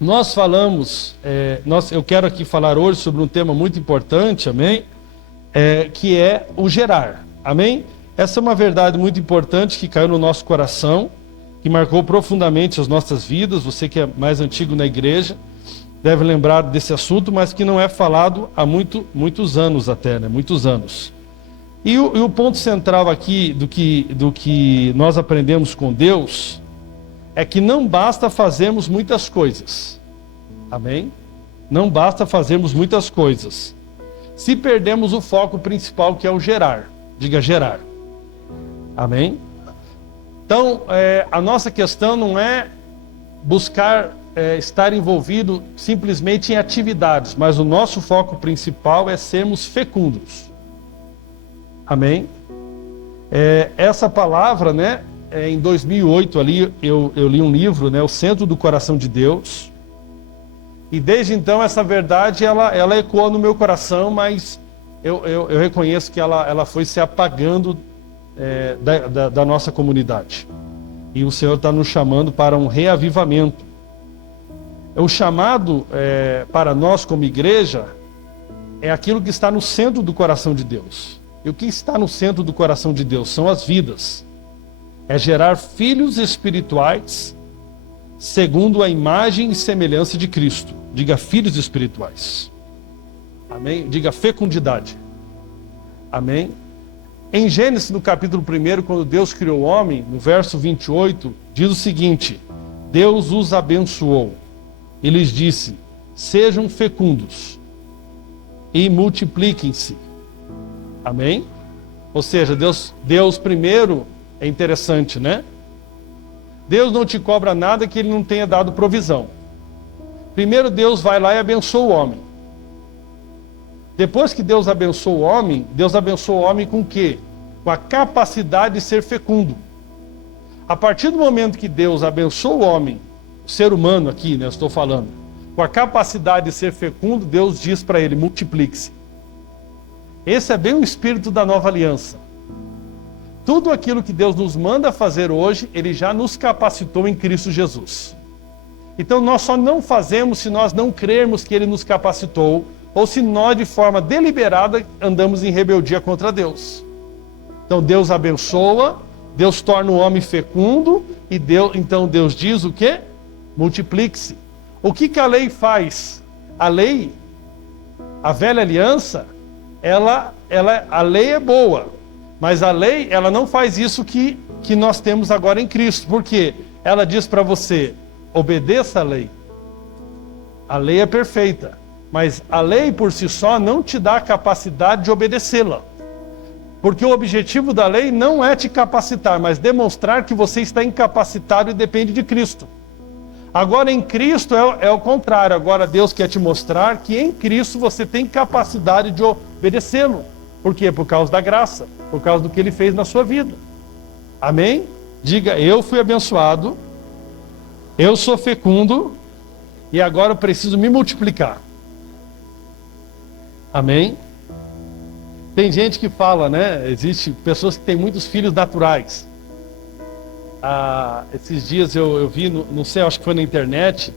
nós falamos, eu quero aqui falar hoje sobre um tema muito importante, amém? Que é o gerar, amém? Essa é uma verdade muito importante que caiu no nosso coração, que marcou profundamente as nossas vidas. Você que é mais antigo na igreja deve lembrar desse assunto, mas que não é falado há muitos anos até, né? Muitos anos. E o ponto central aqui do que nós aprendemos com Deus é que não basta fazermos muitas coisas. Amém? Não basta fazermos muitas coisas se perdemos o foco principal, que é o gerar. Diga gerar. Amém? Então, a nossa questão não é buscar estar envolvido simplesmente em atividades, mas o nosso foco principal é sermos fecundos. Amém? Essa palavra, né? Em 2008 ali eu li um livro, né? O Centro do Coração de Deus. E desde então essa verdade ela ecoou no meu coração, mas eu reconheço que ela foi se apagando da nossa comunidade. E o Senhor está nos chamando para um reavivamento. O chamado para nós como igreja é aquilo que está no centro do coração de Deus. E o que está no centro do coração de Deus são as vidas. É gerar filhos espirituais segundo a imagem e semelhança de Cristo. Diga filhos espirituais. Amém? Diga fecundidade. Amém? Em Gênesis, no capítulo 1, quando Deus criou o homem, no verso 28, diz o seguinte: Deus os abençoou e lhes disse: sejam fecundos e multipliquem-se. Amém? Ou seja, Deus primeiro, é interessante, né? Deus não te cobra nada que Ele não tenha dado provisão. Primeiro Deus vai lá e abençoa o homem. Depois que Deus abençoa o homem com o quê? Com a capacidade de ser fecundo. A partir do momento que Deus abençoa o homem, o ser humano aqui, né, eu estou falando, com a capacidade de ser fecundo, Deus diz para ele: multiplique-se. Esse é bem o espírito da nova aliança. Tudo aquilo que Deus nos manda fazer hoje, Ele já nos capacitou em Cristo Jesus. Então nós só não fazemos se nós não crermos que Ele nos capacitou, ou se nós de forma deliberada andamos em rebeldia contra Deus. Então Deus abençoa, Deus torna o homem fecundo, e então Deus diz o quê? Multiplique-se. O que a lei faz? A lei, a velha aliança, a lei é boa, mas a lei, ela não faz isso que nós temos agora em Cristo. Por quê? Ela diz para você: obedeça a lei. A lei é perfeita, mas a lei por si só não te dá a capacidade de obedecê-la. Porque o objetivo da lei não é te capacitar, mas demonstrar que você está incapacitado e depende de Cristo. Agora em Cristo é o contrário. Agora Deus quer te mostrar que em Cristo você tem capacidade de obedecê-lo. Por quê? Por causa da graça, por causa do que Ele fez na sua vida. Amém? Diga: eu fui abençoado, eu sou fecundo, e agora eu preciso me multiplicar. Amém? Tem gente que fala, né? Existem pessoas que têm muitos filhos naturais. Esses dias eu vi, não sei, acho que foi na internet,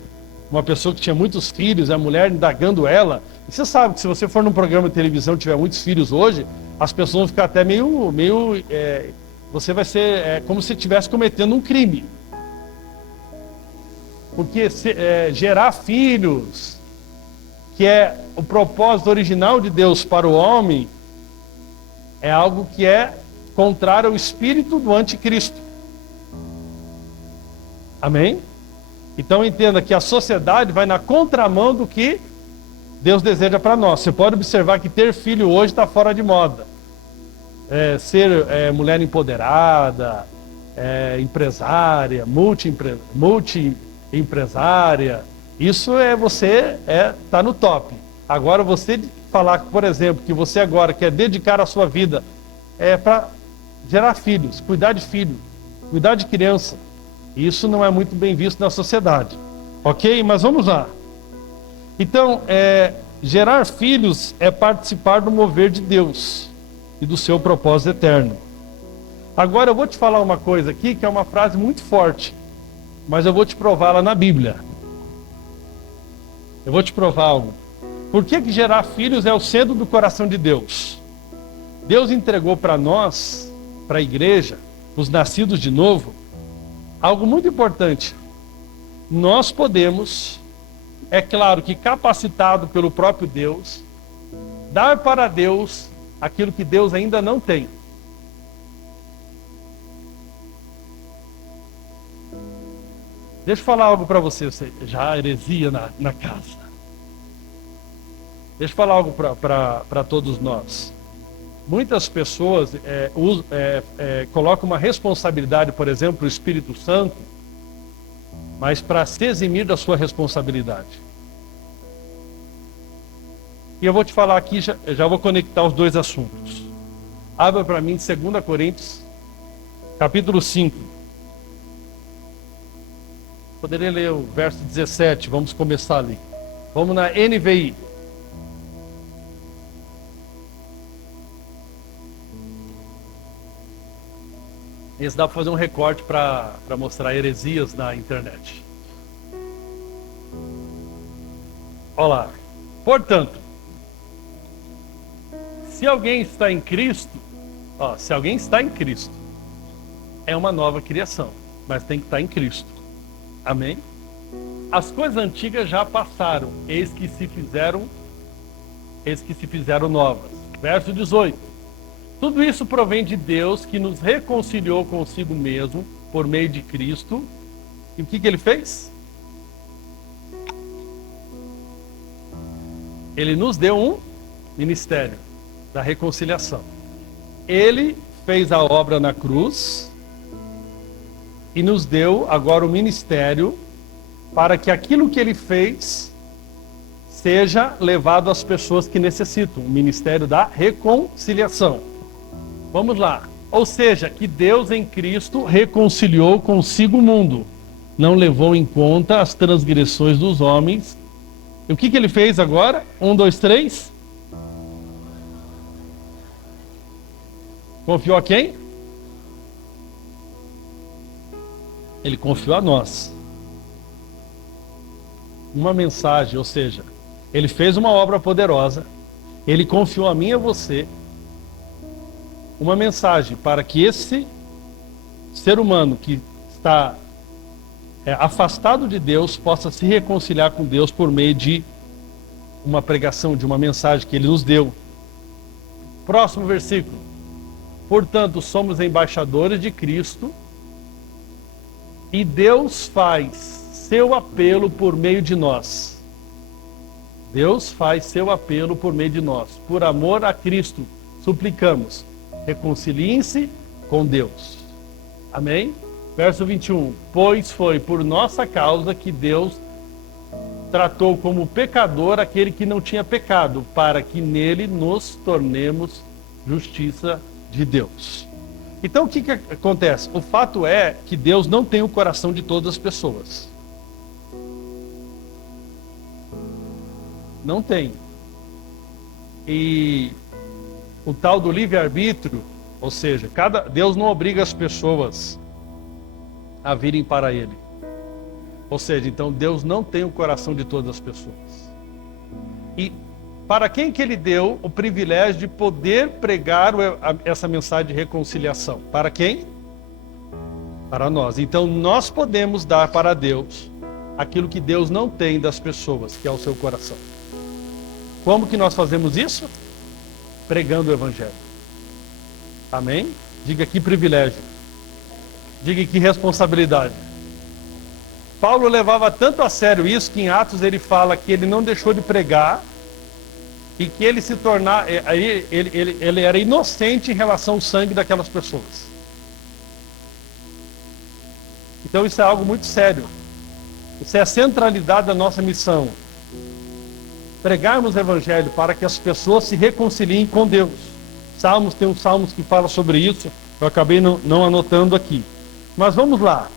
uma pessoa que tinha muitos filhos, a mulher indagando ela. E você sabe que se você for num programa de televisão e tiver muitos filhos hoje, as pessoas vão ficar até você vai ser como se estivesse cometendo um crime. Porque gerar filhos, que é o propósito original de Deus para o homem, é algo que é contrário ao espírito do anticristo. Amém? Então entenda que a sociedade vai na contramão do que Deus deseja para nós. Você pode observar que ter filho hoje está fora de moda. Ser mulher empoderada, empresária, multi-empresária, isso você está no top. Agora você falar, por exemplo, que você agora quer dedicar a sua vida para gerar filhos, cuidar de filho, cuidar de criança, isso não é muito bem visto na sociedade. Ok? Mas vamos lá. Então, gerar filhos é participar do mover de Deus e do seu propósito eterno. Agora eu vou te falar uma coisa aqui que é uma frase muito forte, mas eu vou te prová-la na Bíblia. Eu vou te provar algo. Por que gerar filhos é o centro do coração de Deus? Deus entregou para nós, para a igreja, os nascidos de novo, algo muito importante. Nós podemos, é claro que capacitado pelo próprio Deus, dar para Deus aquilo que Deus ainda não tem. Deixa eu falar algo para você, já heresia na casa. Deixa eu falar algo para todos nós. Muitas pessoas colocam uma responsabilidade, por exemplo, o Espírito Santo, mas para se eximir da sua responsabilidade. E eu vou te falar aqui, já vou conectar os dois assuntos. Abra para mim 2 Coríntios, capítulo 5. Poderia ler o verso 17, vamos começar ali. Vamos na NVI. Esse dá para fazer um recorte para mostrar heresias na internet. Olha lá. Portanto, se alguém está em Cristo, é uma nova criação, mas tem que estar em Cristo. Amém? As coisas antigas já passaram, eis que se fizeram novas. Verso 18. Tudo isso provém de Deus, que nos reconciliou consigo mesmo por meio de Cristo. E o que ele fez? Ele nos deu um ministério da reconciliação. Ele fez a obra na cruz e nos deu agora o ministério para que aquilo que ele fez seja levado às pessoas que necessitam. O ministério da reconciliação. Vamos lá. Ou seja, que Deus em Cristo reconciliou consigo o mundo. Não levou em conta as transgressões dos homens. E o que ele fez agora? 1, 2, 3. Confiou a quem? Ele confiou a nós. Uma mensagem, ou seja, ele fez uma obra poderosa, ele confiou a mim e a você uma mensagem para que esse ser humano que está afastado de Deus possa se reconciliar com Deus por meio de uma pregação, de uma mensagem que ele nos deu. Próximo versículo. Portanto, somos embaixadores de Cristo e Deus faz seu apelo por meio de nós. Deus faz seu apelo por meio de nós. Por amor a Cristo, suplicamos, reconciliem-se com Deus. Amém? Verso 21. Pois foi por nossa causa que Deus tratou como pecador aquele que não tinha pecado, para que nele nos tornemos justiça de Deus. Então o que acontece? O fato é que Deus não tem o coração de todas as pessoas. Não tem. E o tal do livre-arbítrio, ou seja, Deus não obriga as pessoas a virem para Ele. Ou seja, então Deus não tem o coração de todas as pessoas. E para quem que Ele deu o privilégio de poder pregar essa mensagem de reconciliação? Para quem? Para nós. Então nós podemos dar para Deus aquilo que Deus não tem das pessoas, que é o seu coração. Como que nós fazemos isso? Pregando o Evangelho. Amém? Diga que privilégio. Diga que responsabilidade. Paulo levava tanto a sério isso que em Atos ele fala que ele não deixou de pregar e que ele se tornar, ele era inocente em relação ao sangue daquelas pessoas. Então isso é algo muito sério. Isso é a centralidade da nossa missão. Pregarmos o Evangelho para que as pessoas se reconciliem com Deus. Tem uns salmos que falam sobre isso, eu acabei não anotando aqui. Mas vamos lá.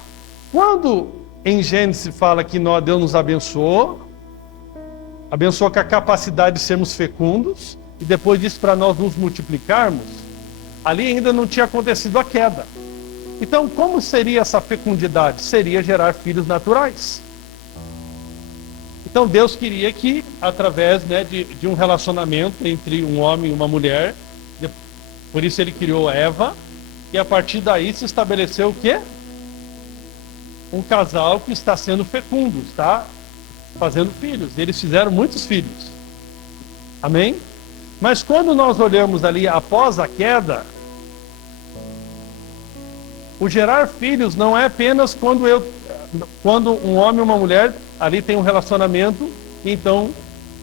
Quando em Gênesis fala que Deus nos abençoou com a capacidade de sermos fecundos, e depois disso para nós nos multiplicarmos, ali ainda não tinha acontecido a queda. Então como seria essa fecundidade? Seria gerar filhos naturais. Então Deus queria que, através, né, de um relacionamento entre um homem e uma mulher, por isso ele criou Eva, e a partir daí se estabeleceu o quê? Um casal que está sendo fecundo, está fazendo filhos. Eles fizeram muitos filhos. Amém? Mas quando nós olhamos ali após a queda, o gerar filhos não é apenas quando um homem e uma mulher ali tem um relacionamento, então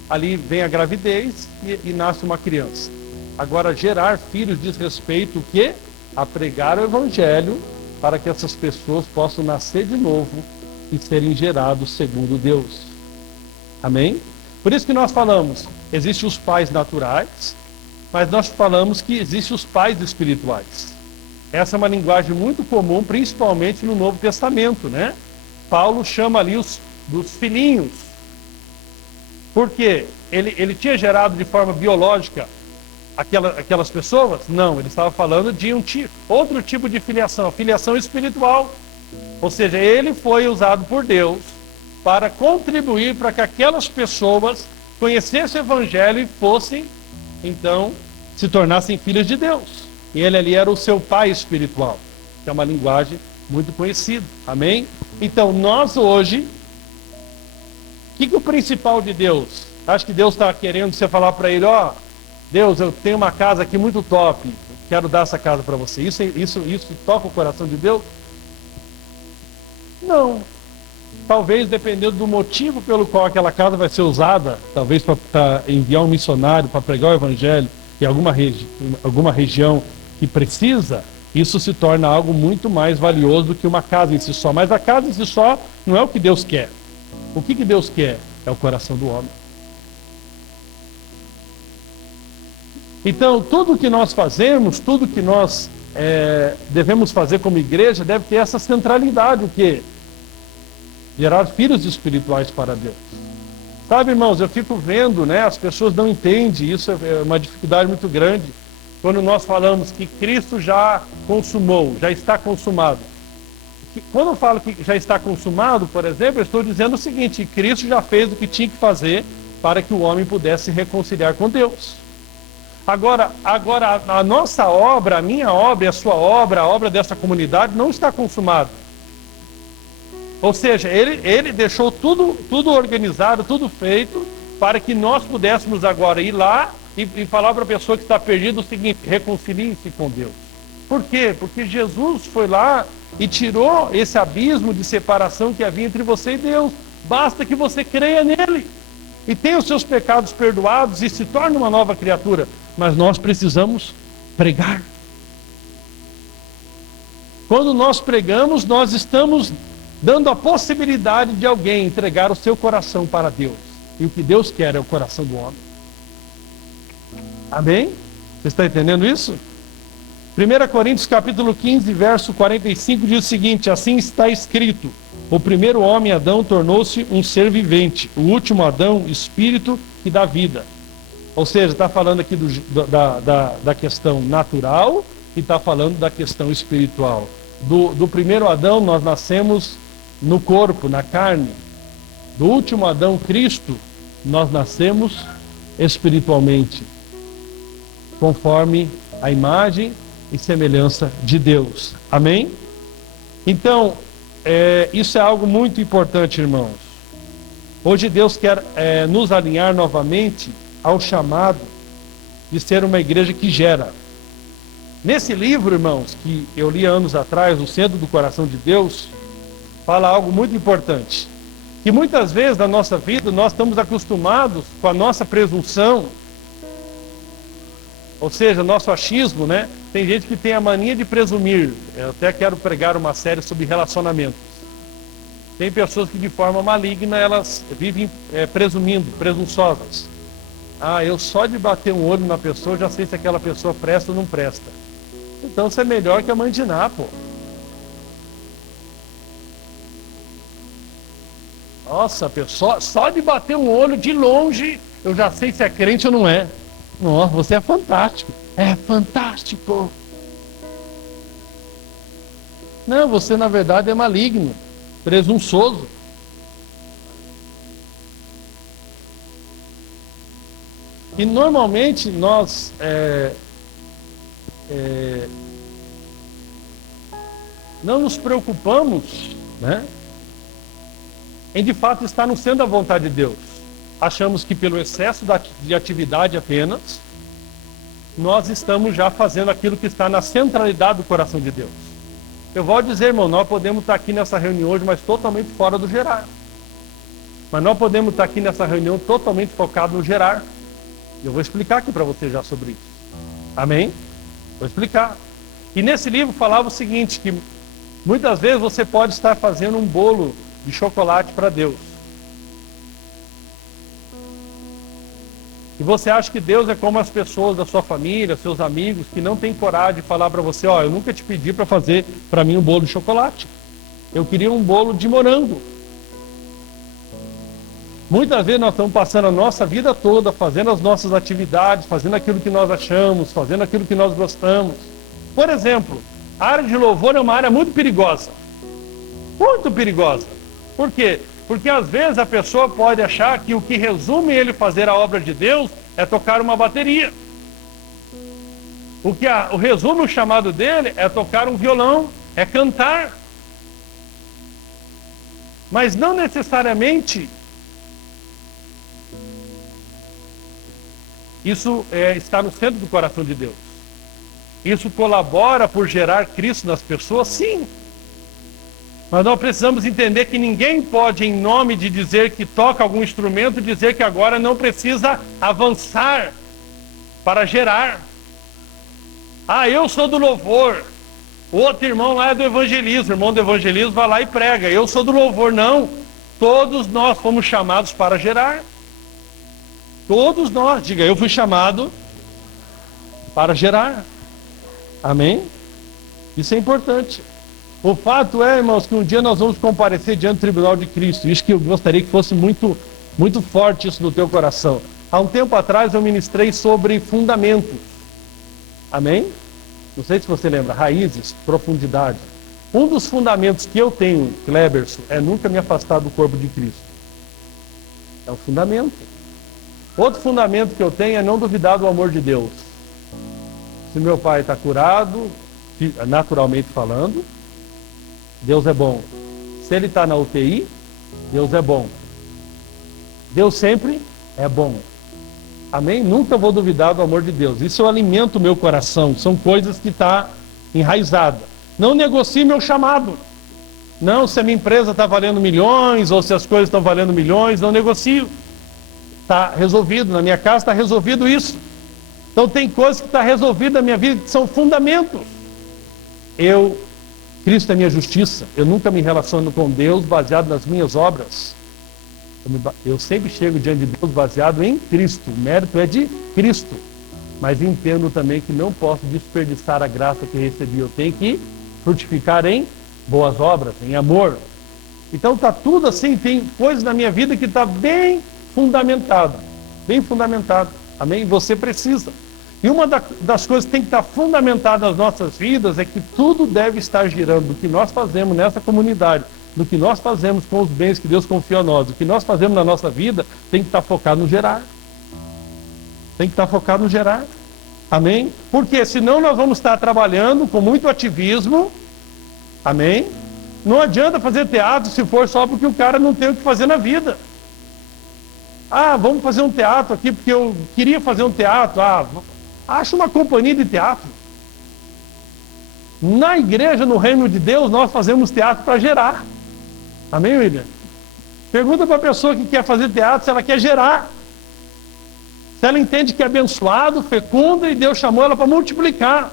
ali vem a gravidez e nasce uma criança. Agora, gerar filhos diz respeito o quê? A pregar o evangelho para que essas pessoas possam nascer de novo e serem gerados segundo Deus. Amém? Por isso que nós falamos, existem os pais naturais, mas nós falamos que existem os pais espirituais. Essa é uma linguagem muito comum, principalmente no Novo Testamento, né? Paulo chama ali dos filhinhos. Por quê? Ele tinha gerado de forma biológica aquelas pessoas? Não, ele estava falando de outro tipo de filiação, a filiação espiritual. Ou seja, ele foi usado por Deus para contribuir para que aquelas pessoas conhecessem o evangelho e fossem, então, se tornassem filhos de Deus. E ele ali era o seu pai espiritual, que é uma linguagem muito conhecida. Amém? Então, nós hoje, o que o principal de Deus? Acho que Deus está querendo você falar para ele, ó, Deus, eu tenho uma casa aqui muito top, quero dar essa casa para você. Isso toca o coração de Deus? Não. Talvez dependendo do motivo pelo qual aquela casa vai ser usada, talvez para enviar um missionário, para pregar o evangelho em alguma região que precisa, isso se torna algo muito mais valioso do que uma casa em si só. Mas a casa em si só não é o que Deus quer. O que Deus quer? É o coração do homem. Então, tudo que nós fazemos, tudo que nós devemos fazer como igreja, deve ter essa centralidade, o quê? Gerar filhos espirituais para Deus. Sabe, irmãos, eu fico vendo, né? As pessoas não entendem, isso é uma dificuldade muito grande. Quando nós falamos que Cristo já consumou, já está consumado. Quando eu falo que já está consumado, por exemplo, eu estou dizendo o seguinte: Cristo já fez o que tinha que fazer para que o homem pudesse se reconciliar com Deus. Agora a nossa obra, a minha obra e a sua obra, a obra dessa comunidade não está consumada. Ou seja, ele deixou tudo organizado, tudo feito, para que nós pudéssemos agora ir lá e falar para a pessoa que está perdida o seguinte: reconcilie-se com Deus. Por quê? Porque Jesus foi lá e tirou esse abismo de separação que havia entre você e Deus. Basta que você creia nele e tenha os seus pecados perdoados e se torne uma nova criatura. Mas nós precisamos pregar. Quando nós pregamos, nós estamos dando a possibilidade de alguém entregar o seu coração para Deus. E o que Deus quer é o coração do homem. Amém? Você está entendendo isso? 1 Coríntios capítulo 15, verso 45 diz o seguinte: assim está escrito: o primeiro homem, Adão, tornou-se um ser vivente, o último Adão, espírito que dá vida. Ou seja, está falando aqui da questão natural e está falando da questão espiritual. Do primeiro Adão nós nascemos no corpo, na carne. Do último Adão, Cristo, nós nascemos espiritualmente, conforme a imagem e semelhança de Deus. Amém? Então, isso é algo muito importante, irmãos. Hoje Deus quer nos alinhar novamente ao chamado de ser uma igreja que gera. Nesse livro, irmãos, que eu li anos atrás, O Centro do Coração de Deus, fala algo muito importante. Que muitas vezes na nossa vida nós estamos acostumados com a nossa presunção, ou seja, nosso achismo, né? Tem gente que tem a mania de presumir. Eu até quero pregar uma série sobre relacionamentos. Tem pessoas que de forma maligna elas vivem presumindo, presunçosas. Eu só de bater um olho na pessoa já sei se aquela pessoa presta ou não presta. Então você é melhor que a mãe de Ná, pô. Nossa, pessoa, só de bater um olho de longe eu já sei se é crente ou não é. Nossa, você é fantástico. É fantástico. Não, você na verdade é maligno, presunçoso. E normalmente nós não nos preocupamos, né, em de fato estar no centro da vontade de Deus. Achamos que pelo excesso de atividade apenas, nós estamos já fazendo aquilo que está na centralidade do coração de Deus. Eu vou dizer, irmão, nós podemos estar aqui nessa reunião hoje, mas totalmente fora do gerar. Mas nós podemos estar aqui nessa reunião totalmente focado no gerar. Eu vou explicar aqui para você já sobre isso. Amém? Vou explicar. E nesse livro falava o seguinte, que muitas vezes você pode estar fazendo um bolo de chocolate para Deus. E você acha que Deus é como as pessoas da sua família, seus amigos, que não tem coragem de falar para você, ó, eu nunca te pedi para fazer para mim um bolo de chocolate. Eu queria um bolo de morango. Muitas vezes nós estamos passando a nossa vida toda fazendo as nossas atividades, fazendo aquilo que nós achamos, fazendo aquilo que nós gostamos. Por exemplo, a área de louvor é uma área muito perigosa. Muito perigosa. Por quê? Porque às vezes a pessoa pode achar que o que resume ele fazer a obra de Deus é tocar uma bateria. O resume o chamado dele é tocar um violão, é cantar. Mas não necessariamente isso está no centro do coração de Deus. Isso colabora por gerar Cristo nas pessoas? Sim. Mas nós precisamos entender que ninguém pode, em nome de dizer que toca algum instrumento, dizer que agora não precisa avançar para gerar. Ah, eu sou do louvor. O outro irmão lá é do evangelismo. O irmão do evangelismo vai lá e prega. Eu sou do louvor. Não. Todos nós fomos chamados para gerar. Todos nós. Diga, eu fui chamado para gerar. Amém? Isso é importante. O fato é, irmãos, que um dia nós vamos comparecer diante do tribunal de Cristo. Isso que eu gostaria que fosse muito, muito forte isso no teu coração. Há um tempo atrás eu ministrei sobre fundamentos. Amém? Não sei se você lembra. Raízes, profundidade. Um dos fundamentos que eu tenho, Kleberson, é nunca me afastar do corpo de Cristo. É um fundamento. Outro fundamento que eu tenho é não duvidar do amor de Deus. Se meu pai está curado, naturalmente falando, Deus é bom. Se ele está na UTI, Deus é bom. Deus sempre é bom. Amém? Nunca vou duvidar do amor de Deus. Isso eu alimento o meu coração. São coisas que estão enraizadas. Não negocie meu chamado. Não, se a minha empresa está valendo milhões, ou se as coisas estão valendo milhões, não negocio. Está resolvido. Na minha casa está resolvido isso. Então tem coisas que estão resolvidas na minha vida que são fundamentos. Cristo é minha justiça. Eu nunca me relaciono com Deus baseado nas minhas obras. Eu sempre chego diante de Deus baseado em Cristo. O mérito é de Cristo. Mas entendo também que não posso desperdiçar a graça que recebi. Eu tenho que frutificar em boas obras, em amor. Então está tudo assim, tem coisas na minha vida que está bem fundamentada. Bem fundamentada. Amém? Você precisa. E uma das coisas que tem que estar fundamentada nas nossas vidas é que tudo deve estar girando do que nós fazemos nessa comunidade, do que nós fazemos com os bens que Deus confiou a nós, do que nós fazemos na nossa vida, tem que estar focado no gerar. Tem que estar focado no gerar. Amém? Porque senão nós vamos estar trabalhando com muito ativismo. Amém? Não adianta fazer teatro se for só porque o cara não tem o que fazer na vida. Ah, vamos fazer um teatro aqui porque eu queria fazer um teatro. Acha uma companhia de teatro. Na igreja, no reino de Deus, nós fazemos teatro para gerar. Amém, William? Pergunta para a pessoa que quer fazer teatro se ela quer gerar. Se ela entende que é abençoado, fecunda e Deus chamou ela para multiplicar.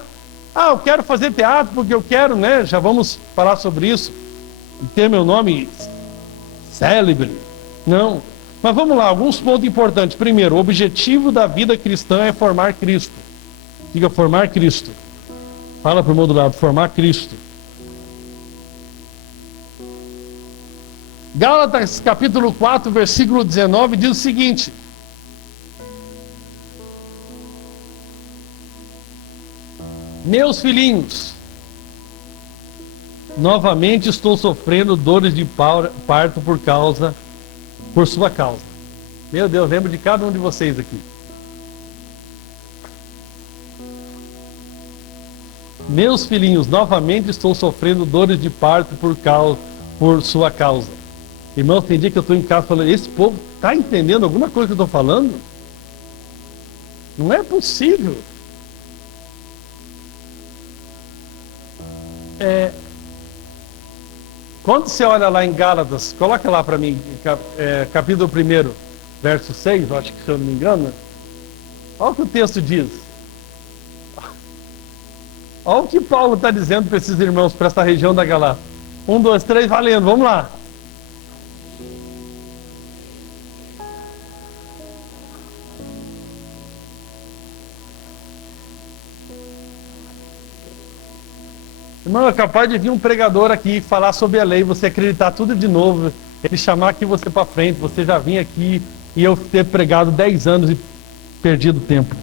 Eu quero fazer teatro porque eu quero, né? Já vamos falar sobre isso. Ter meu nome célebre. Não. Mas vamos lá, alguns pontos importantes. Primeiro, o objetivo da vida cristã é formar Cristo. Diga, formar Cristo. Fala para o irmão do lado, formar Cristo. Gálatas capítulo 4, versículo 19, diz o seguinte: meus filhinhos, novamente estou sofrendo dores de parto por sua causa. Meu Deus, lembro de cada um de vocês aqui. Meus filhinhos, novamente estou sofrendo dores de parto por sua causa. Irmãos, tem dia que eu estou em casa falando, esse povo está entendendo alguma coisa que eu estou falando? Não é possível. Quando você olha lá em Gálatas, coloca lá para mim, capítulo 1, verso 6, acho que se eu não me engano. Olha o que o texto diz. Olha o que Paulo está dizendo para esses irmãos, para essa região da Galácia. 1, 2, 3, valendo, vamos lá. Irmão, é capaz de vir um pregador aqui falar sobre a lei, você acreditar tudo de novo, ele chamar aqui você para frente, você já vir aqui e eu ter pregado 10 anos e perdido tempo.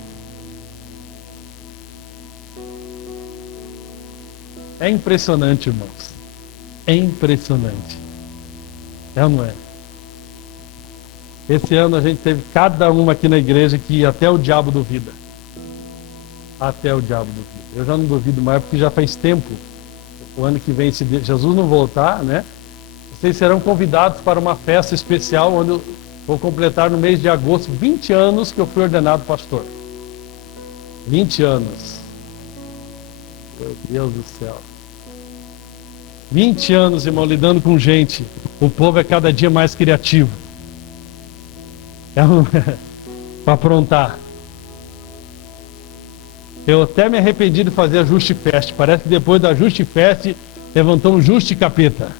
É impressionante, irmãos. É impressionante. É ou não é? Esse ano a gente teve cada uma aqui na igreja que até o diabo duvida. Até o diabo duvida. Eu já não duvido mais porque já faz tempo. O ano que vem, se Jesus não voltar, né? Vocês serão convidados para uma festa especial onde eu vou completar no mês de agosto 20 anos que eu fui ordenado pastor. 20 anos. Meu Deus do céu. 20 anos, irmão, lidando com gente. O povo é cada dia mais criativo. Para aprontar. Eu até me arrependi de fazer a Justi Fest. Parece que depois da Justi Fest levantou um Justi Capeta.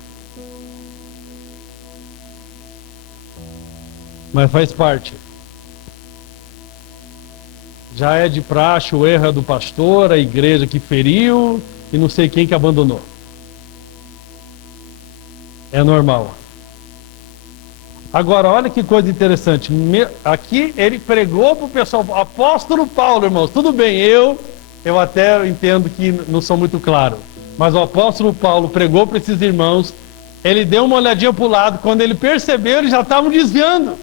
Mas faz parte. Já é de praxe o erro do pastor, a igreja que feriu e não sei quem que abandonou. É normal. Agora, olha que coisa interessante. Aqui ele pregou para o pessoal, apóstolo Paulo, irmãos. Tudo bem, eu até entendo que não sou muito claro. Mas o apóstolo Paulo pregou para esses irmãos. Ele deu uma olhadinha para o lado. Quando ele percebeu, eles já estavam desviando.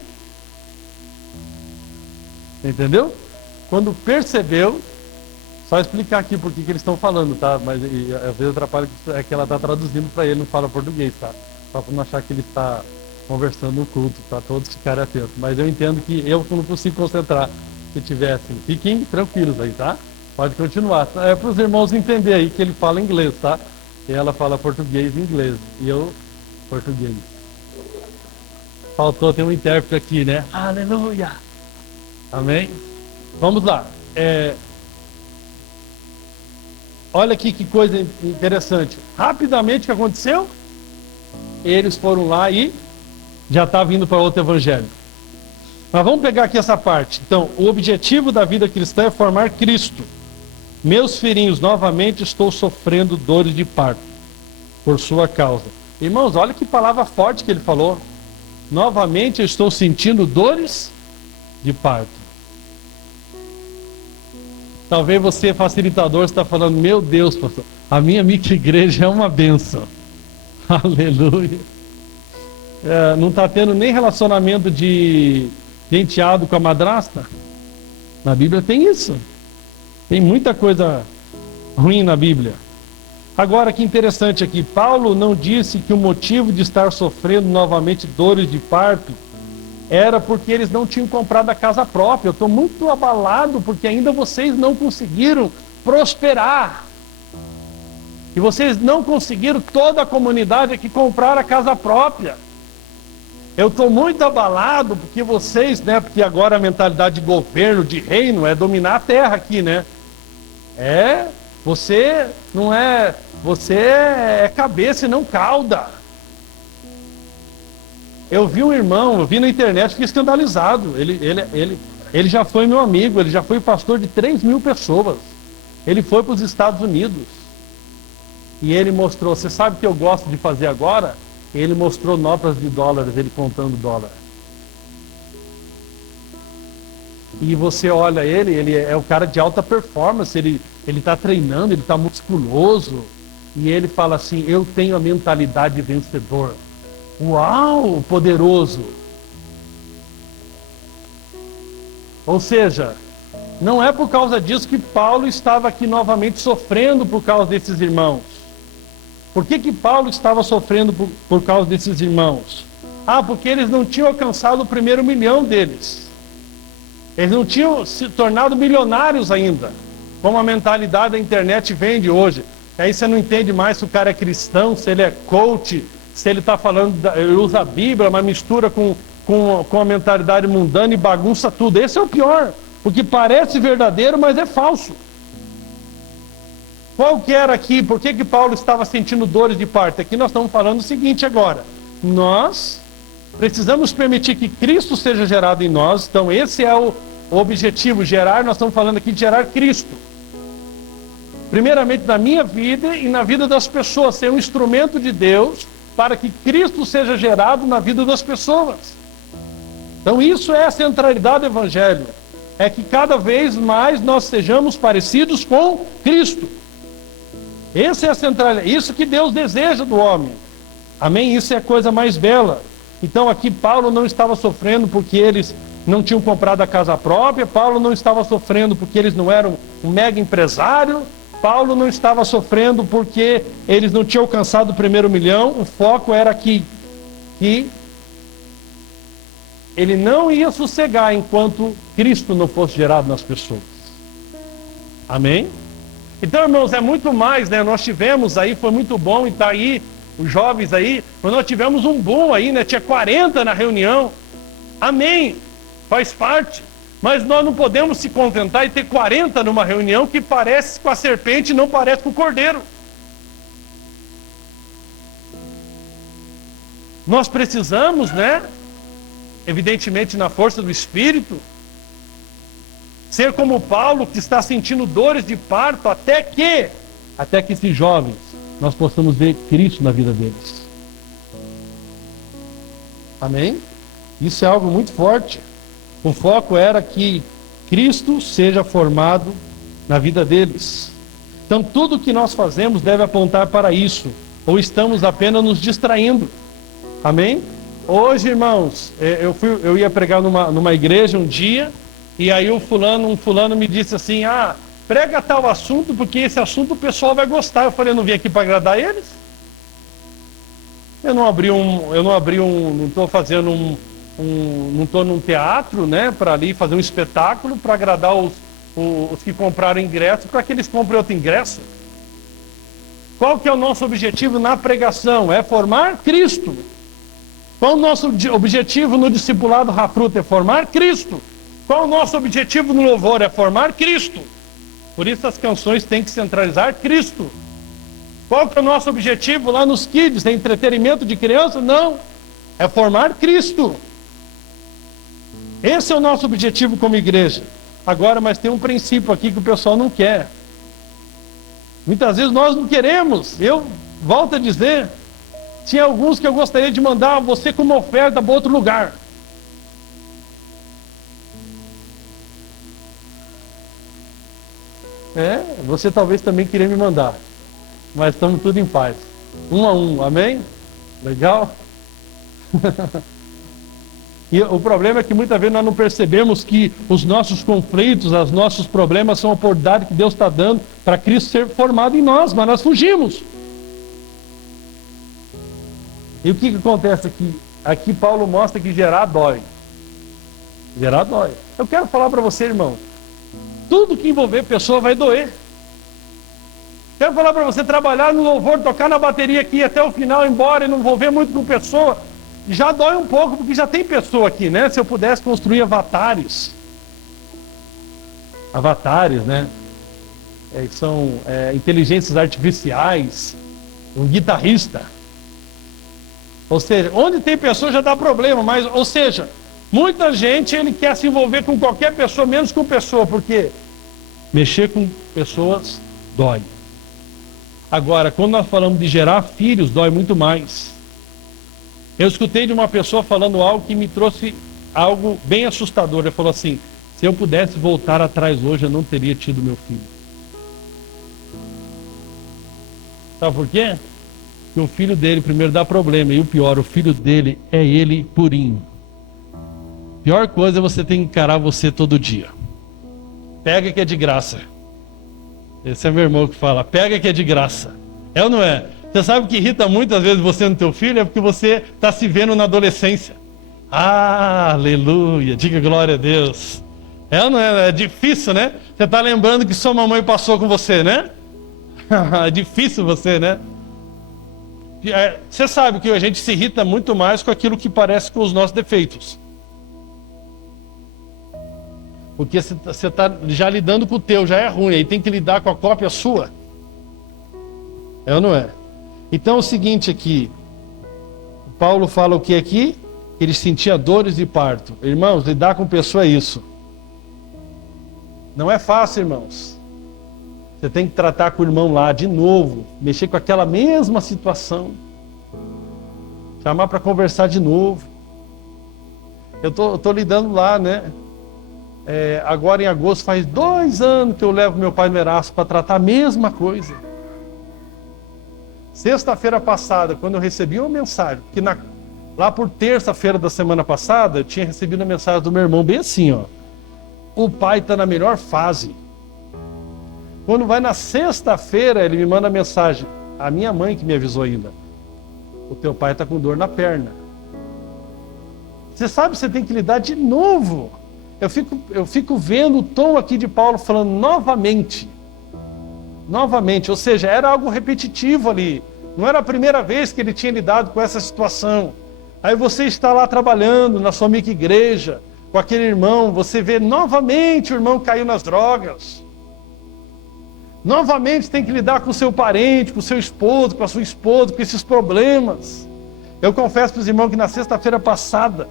Entendeu? Quando percebeu, só explicar aqui por que eles estão falando, tá? Mas às vezes atrapalha que ela está traduzindo para ele, não fala português, tá? Só para não achar que ele está conversando no culto, tá? Todos ficarem atentos. Mas eu entendo que eu não consigo concentrar se tiver assim. Fiquem tranquilos aí, tá? Pode continuar. É para os irmãos entenderem aí que ele fala inglês, tá? E ela fala português e inglês. E eu, português. Faltou ter um intérprete aqui, né? Aleluia! Amém? Vamos lá. Olha aqui que coisa interessante. Rapidamente o que aconteceu? Eles foram lá e já está vindo para outro evangelho. Mas vamos pegar aqui essa parte. Então, o objetivo da vida cristã é formar Cristo. Meus filhinhos, novamente estou sofrendo dores de parto por sua causa. Irmãos, olha que palavra forte que ele falou. Novamente eu estou sentindo dores de parto. Talvez você, facilitador, está falando, meu Deus, pastor, a minha micro-igreja é uma bênção. Aleluia. Não está tendo nem relacionamento de enteado com a madrasta? Na Bíblia tem isso. Tem muita coisa ruim na Bíblia. Agora, que interessante aqui, Paulo não disse que o motivo de estar sofrendo novamente dores de parto era porque eles não tinham comprado a casa própria. Eu estou muito abalado porque ainda vocês não conseguiram prosperar. E vocês não conseguiram, toda a comunidade aqui, comprar a casa própria. Eu estou muito abalado porque vocês, né? Porque agora a mentalidade de governo, de reino, é dominar a terra aqui, né? Você não é... Você é cabeça e não cauda. Eu vi um irmão, eu vi na internet, fiquei escandalizado. Ele já foi meu amigo, ele já foi pastor de 3.000 pessoas. Ele foi para os Estados Unidos. E ele mostrou, você sabe o que eu gosto de fazer agora? Ele mostrou notas de dólares, ele contando dólar. E você olha ele é o cara de alta performance, ele está treinando, ele está musculoso. E ele fala assim, eu tenho a mentalidade de vencedor. Uau, poderoso! Ou seja, não é por causa disso que Paulo estava aqui novamente sofrendo por causa desses irmãos. Por que Paulo estava sofrendo por causa desses irmãos? Porque eles não tinham alcançado o primeiro 1 milhão deles. Eles não tinham se tornado milionários ainda, como a mentalidade da internet vende hoje. Aí você não entende mais se o cara é cristão, se ele é coach, se ele está falando, ele usa a Bíblia, mas mistura com a mentalidade mundana e bagunça tudo. Esse é o pior, porque parece verdadeiro, mas é falso. Qual que era aqui? Por que Paulo estava sentindo dores de parto? Aqui nós estamos falando o seguinte agora. Nós precisamos permitir que Cristo seja gerado em nós. Então esse é o objetivo, gerar. Nós estamos falando aqui de gerar Cristo. Primeiramente na minha vida e na vida das pessoas. Ser um instrumento de Deus para que Cristo seja gerado na vida das pessoas. Então isso é a centralidade do Evangelho. É que cada vez mais nós sejamos parecidos com Cristo. Essa é a centralidade. Isso que Deus deseja do homem. Amém? Isso é a coisa mais bela. Então aqui Paulo não estava sofrendo porque eles não tinham comprado a casa própria. Paulo não estava sofrendo porque eles não eram um mega empresário. Paulo não estava sofrendo porque eles não tinham alcançado o primeiro 1 milhão. O foco era que ele não ia sossegar enquanto Cristo não fosse gerado nas pessoas. Amém? Então, irmãos, é muito mais, né? Nós tivemos aí, foi muito bom, e tá aí, os jovens aí, mas nós tivemos um boom aí, né? Tinha 40 na reunião. Amém? Faz parte. Mas nós não podemos se contentar e ter 40 numa reunião que parece com a serpente e não parece com o cordeiro. Nós precisamos, né? Evidentemente na força do Espírito, ser como Paulo, que está sentindo dores de parto, até que esses jovens, nós possamos ver Cristo na vida deles. Amém? Isso é algo muito forte. O foco era que Cristo seja formado na vida deles. Então tudo que nós fazemos deve apontar para isso, ou estamos apenas nos distraindo. Amém? Hoje, irmãos, eu ia pregar numa igreja um dia, e aí um fulano me disse assim, prega tal assunto, porque esse assunto o pessoal vai gostar. Eu falei, eu não vim aqui para agradar eles? Não estou num teatro, né, para ali fazer um espetáculo, para agradar os que compraram ingresso, para que eles comprem outro ingresso. Qual que é o nosso objetivo na pregação? É formar Cristo. Qual o nosso objetivo no discipulado Rafruta? É formar Cristo. Qual o nosso objetivo no louvor? É formar Cristo. Por isso as canções têm que centralizar Cristo. Qual que é o nosso objetivo lá nos kids? É entretenimento de criança? Não. É formar Cristo. Esse é o nosso objetivo como igreja. Agora, mas tem um princípio aqui que o pessoal não quer. Muitas vezes nós não queremos. Eu volto a dizer, tinha alguns que eu gostaria de mandar você como oferta para outro lugar. Você talvez também queria me mandar. Mas estamos tudo em paz. 1 a 1, amém? Legal? E o problema é que muitas vezes nós não percebemos que os nossos conflitos, os nossos problemas são a oportunidade que Deus está dando para Cristo ser formado em nós, mas nós fugimos. E o que acontece aqui? Aqui Paulo mostra que gerar dói. Gerar dói. Eu quero falar para você, irmão, tudo que envolver pessoa vai doer. Quero falar para você, trabalhar no louvor, tocar na bateria aqui até o final, embora e não envolver muito com pessoa, já dói um pouco, porque já tem pessoa aqui, né? Se eu pudesse construir avatares, né? São inteligências artificiais, um guitarrista. Ou seja, onde tem pessoa já dá problema, mas, ou seja, muita gente ele quer se envolver com qualquer pessoa, menos com pessoa, porque mexer com pessoas dói. Agora, quando nós falamos de gerar filhos, dói muito mais. Eu escutei de uma pessoa falando algo que me trouxe algo bem assustador. Ele falou assim, se eu pudesse voltar atrás hoje, eu não teria tido meu filho. Sabe por quê? Porque o filho dele primeiro dá problema, e o pior, o filho dele é ele purinho. Pior coisa é você ter que encarar você todo dia. Pega que é de graça. Esse é meu irmão que fala, pega que é de graça. É ou não é? Você sabe que irrita muitas vezes você no teu filho é porque você está se vendo na adolescência. Ah, aleluia, diga glória a Deus. É ou não é? É difícil, né? Você está lembrando que sua mamãe passou com você, né? É difícil você, né? Você sabe que a gente se irrita muito mais com aquilo que parece com os nossos defeitos. Porque você está já lidando com o teu, já é ruim, aí tem que lidar com a cópia sua. É ou não é? Então é o seguinte aqui, Paulo fala o que aqui? Ele sentia dores de parto. Irmãos, lidar com pessoa é isso. Não é fácil, irmãos. Você tem que tratar com o irmão lá de novo, mexer com aquela mesma situação, chamar para conversar de novo. Eu tô lidando lá, né? Agora em agosto faz 2 anos que eu levo meu pai no Erasmo para tratar a mesma coisa. Sexta-feira passada, quando eu recebi uma mensagem, que lá por terça-feira da semana passada, eu tinha recebido uma mensagem do meu irmão bem assim, ó. O pai está na melhor fase. Quando vai na sexta-feira, ele me manda mensagem. A minha mãe que me avisou ainda. O teu pai está com dor na perna. Você sabe, você tem que lidar de novo. Eu fico vendo o tom aqui de Paulo falando novamente. Novamente, ou seja, era algo repetitivo ali. Não era a primeira vez que ele tinha lidado com essa situação. Aí você está lá trabalhando na sua amiga igreja, com aquele irmão, você vê novamente o irmão caiu nas drogas. Novamente tem que lidar com o seu parente, com o seu esposo, com a sua esposa, com esses problemas. Eu confesso para os irmãos que na sexta-feira passada,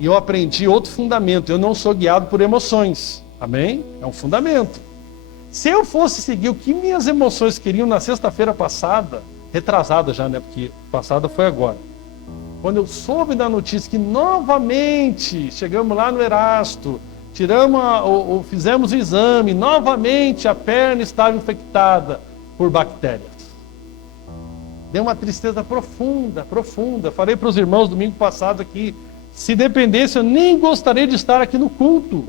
eu aprendi outro fundamento. Eu não sou guiado por emoções. Amém? É um fundamento. Se eu fosse seguir o que minhas emoções queriam na sexta-feira passada, retrasada já, né? Porque passada foi agora. Quando eu soube da notícia que novamente chegamos lá no Erasto, fizemos o exame, novamente a perna estava infectada por bactérias. Deu uma tristeza profunda, profunda. Falei para os irmãos domingo passado aqui, se dependesse eu nem gostaria de estar aqui no culto.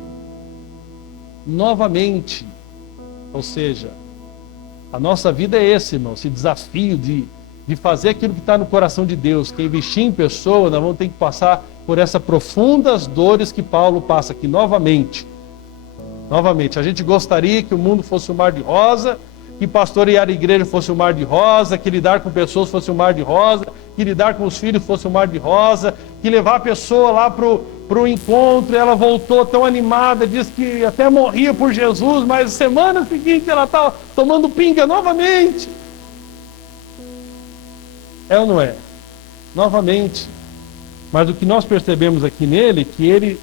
Novamente. Ou seja, a nossa vida é esse, irmão, esse desafio de fazer aquilo que está no coração de Deus, que é investir em pessoa. Nós vamos ter que passar por essas profundas dores que Paulo passa aqui novamente. Novamente, a gente gostaria que o mundo fosse um mar de rosa, que pastorear a igreja fosse um mar de rosa, que lidar com pessoas fosse um mar de rosa, que lidar com os filhos fosse um mar de rosa, que levar a pessoa lá para o encontro, ela voltou tão animada, disse que até morria por Jesus, mas semana seguinte ela estava tomando pinga novamente. É ou não é? Novamente. Mas o que nós percebemos aqui nele, que ele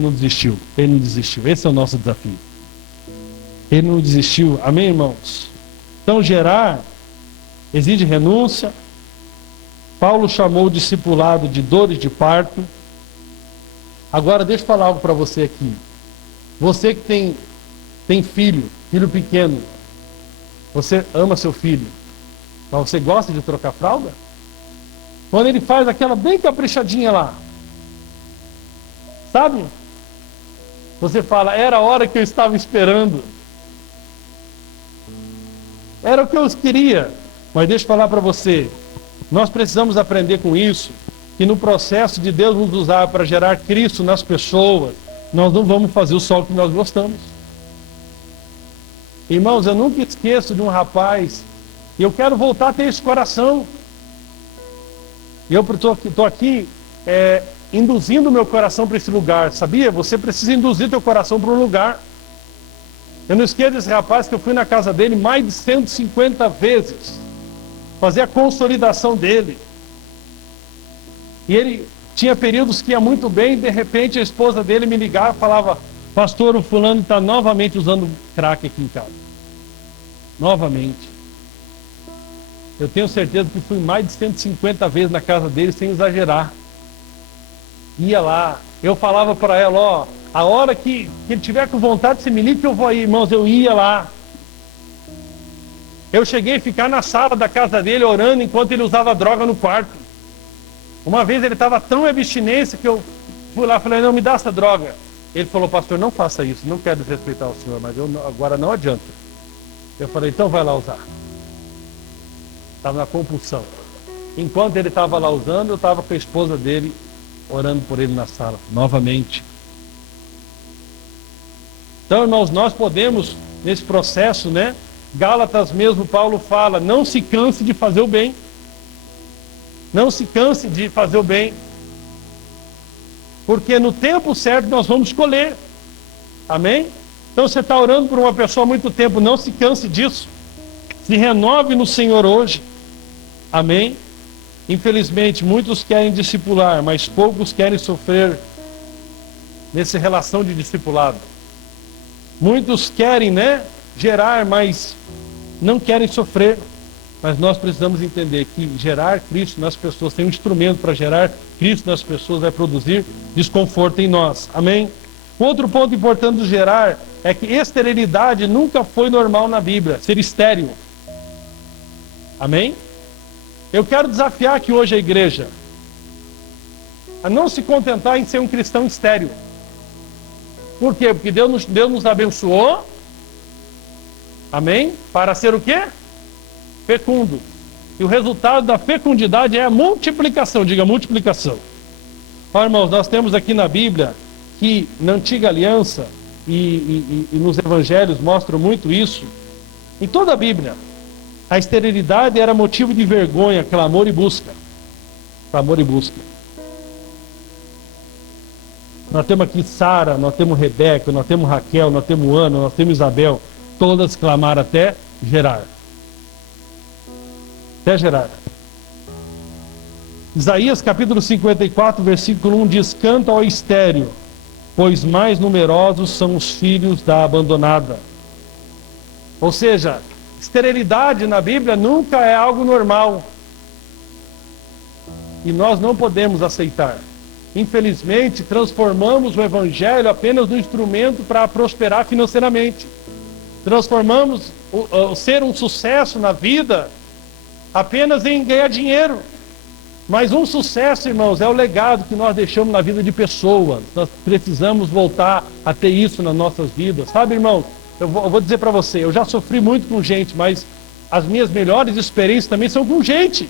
não desistiu. Ele não desistiu. Esse é o nosso desafio. Ele não desistiu. Amém, irmãos? Então, gerar exige renúncia. Paulo chamou o discipulado de dores de parto. Agora, deixa eu falar algo para você aqui. Você que tem filho pequeno, você ama seu filho, mas você gosta de trocar fralda? Quando ele faz aquela bem caprichadinha lá, sabe? Você fala, era a hora que eu estava esperando. Era o que eu queria. Mas deixa eu falar para você, nós precisamos aprender com isso, que no processo de Deus nos usar para gerar Cristo nas pessoas, nós não vamos fazer o sol que nós gostamos. Irmãos, eu nunca esqueço de um rapaz, e eu quero voltar a ter esse coração. E eu estou aqui induzindo o meu coração para esse lugar, sabia? Você precisa induzir teu coração para um lugar. Eu não esqueço desse rapaz que eu fui na casa dele mais de 150 vezes, fazer a consolidação dele. E ele tinha períodos que ia muito bem, e de repente a esposa dele me ligava e falava, pastor, o fulano está novamente usando crack aqui em casa. Novamente. Eu tenho certeza que fui mais de 150 vezes na casa dele, sem exagerar. Ia lá, eu falava para ela, ó, a hora que ele tiver com vontade, você me liga que eu vou aí, irmãos, eu ia lá. Eu cheguei a ficar na sala da casa dele orando enquanto ele usava droga no quarto. Uma vez ele estava tão em abstinência que eu fui lá e falei, não, me dá essa droga. Ele falou, pastor, não faça isso, não quero desrespeitar o senhor, mas agora não adianta. Eu falei, então vai lá usar. Estava na compulsão. Enquanto ele estava lá usando, eu estava com a esposa dele, orando por ele na sala, novamente. Então, irmãos, nós podemos, nesse processo, né? Gálatas mesmo, Paulo fala, não se canse de fazer o bem. Não se canse de fazer o bem. Porque no tempo certo nós vamos colher. Amém? Então você está orando por uma pessoa há muito tempo, não se canse disso. Se renove no Senhor hoje. Amém? Infelizmente, muitos querem discipular, mas poucos querem sofrer nessa relação de discipulado. Muitos querem, né, gerar, mas não querem sofrer. Mas nós precisamos entender que gerar Cristo nas pessoas, tem um instrumento para gerar Cristo nas pessoas, vai produzir desconforto em nós. Amém? Outro ponto importante do gerar é que esterilidade nunca foi normal na Bíblia, ser estéril. Amém? Eu quero desafiar aqui hoje a igreja a não se contentar em ser um cristão estéril. Por quê? Porque Deus nos abençoou, amém? Para ser o quê? Fecundo. E o resultado da fecundidade é a multiplicação. Diga multiplicação. Olha, irmãos, nós temos aqui na Bíblia que na antiga aliança e nos evangelhos mostram muito isso. Em toda a Bíblia, a esterilidade era motivo de vergonha, clamor e busca. Clamor e busca. Nós temos aqui Sara, nós temos Rebeca, nós temos Raquel, nós temos Ana, nós temos Isabel. Todas clamaram até Gerar. Até Gerar. Isaías capítulo 54, versículo 1 diz: canta ao estéril, pois mais numerosos são os filhos da abandonada. Ou seja, esterilidade na Bíblia nunca é algo normal. E nós não podemos aceitar. Infelizmente, transformamos o Evangelho apenas num instrumento para prosperar financeiramente. Transformamos o ser um sucesso na vida apenas em ganhar dinheiro. Mas um sucesso, irmãos, é o legado que nós deixamos na vida de pessoas. Nós precisamos voltar a ter isso nas nossas vidas. Sabe, irmão, eu vou dizer para você, eu já sofri muito com gente, mas as minhas melhores experiências também são com gente.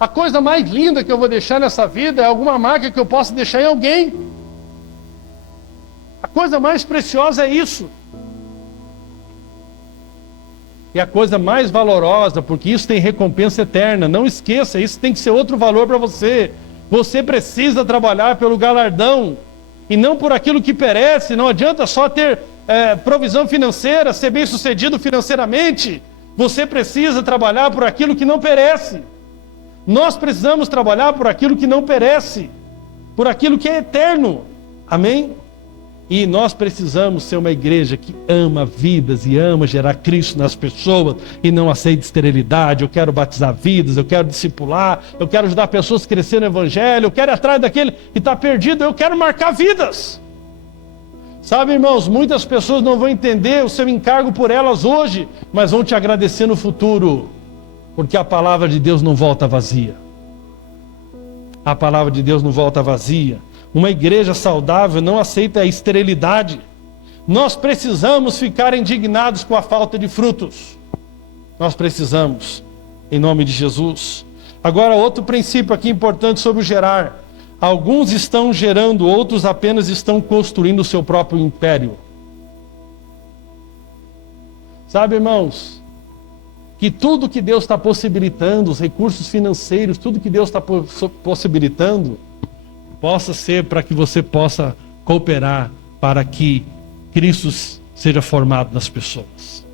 A coisa mais linda que eu vou deixar nessa vida é alguma marca que eu possa deixar em alguém. A coisa mais preciosa é isso. E a coisa mais valorosa, porque isso tem recompensa eterna. Não esqueça, isso tem que ser outro valor para você. Você precisa trabalhar pelo galardão e não por aquilo que perece. Não adianta só ter provisão financeira, ser bem sucedido financeiramente. Você precisa trabalhar por aquilo que não perece. Nós precisamos trabalhar por aquilo que não perece, por aquilo que é eterno. Amém? E nós precisamos ser uma igreja que ama vidas e ama gerar Cristo nas pessoas e não aceita esterilidade. Eu quero batizar vidas, eu quero discipular, eu quero ajudar pessoas a crescer no Evangelho, eu quero ir atrás daquele que está perdido, eu quero marcar vidas. Sabe, irmãos, muitas pessoas não vão entender o seu encargo por elas hoje, mas vão te agradecer no futuro. Porque a palavra de Deus não volta vazia. A palavra de Deus não volta vazia. Uma igreja saudável não aceita a esterilidade. Nós precisamos ficar indignados com a falta de frutos. Nós precisamos, em nome de Jesus. Agora, outro princípio aqui importante sobre o gerar. Alguns estão gerando, outros apenas estão construindo o seu próprio império. Sabe, irmãos, que tudo que Deus está possibilitando, os recursos financeiros, tudo que Deus está possibilitando, possa ser para que você possa cooperar para que Cristo seja formado nas pessoas.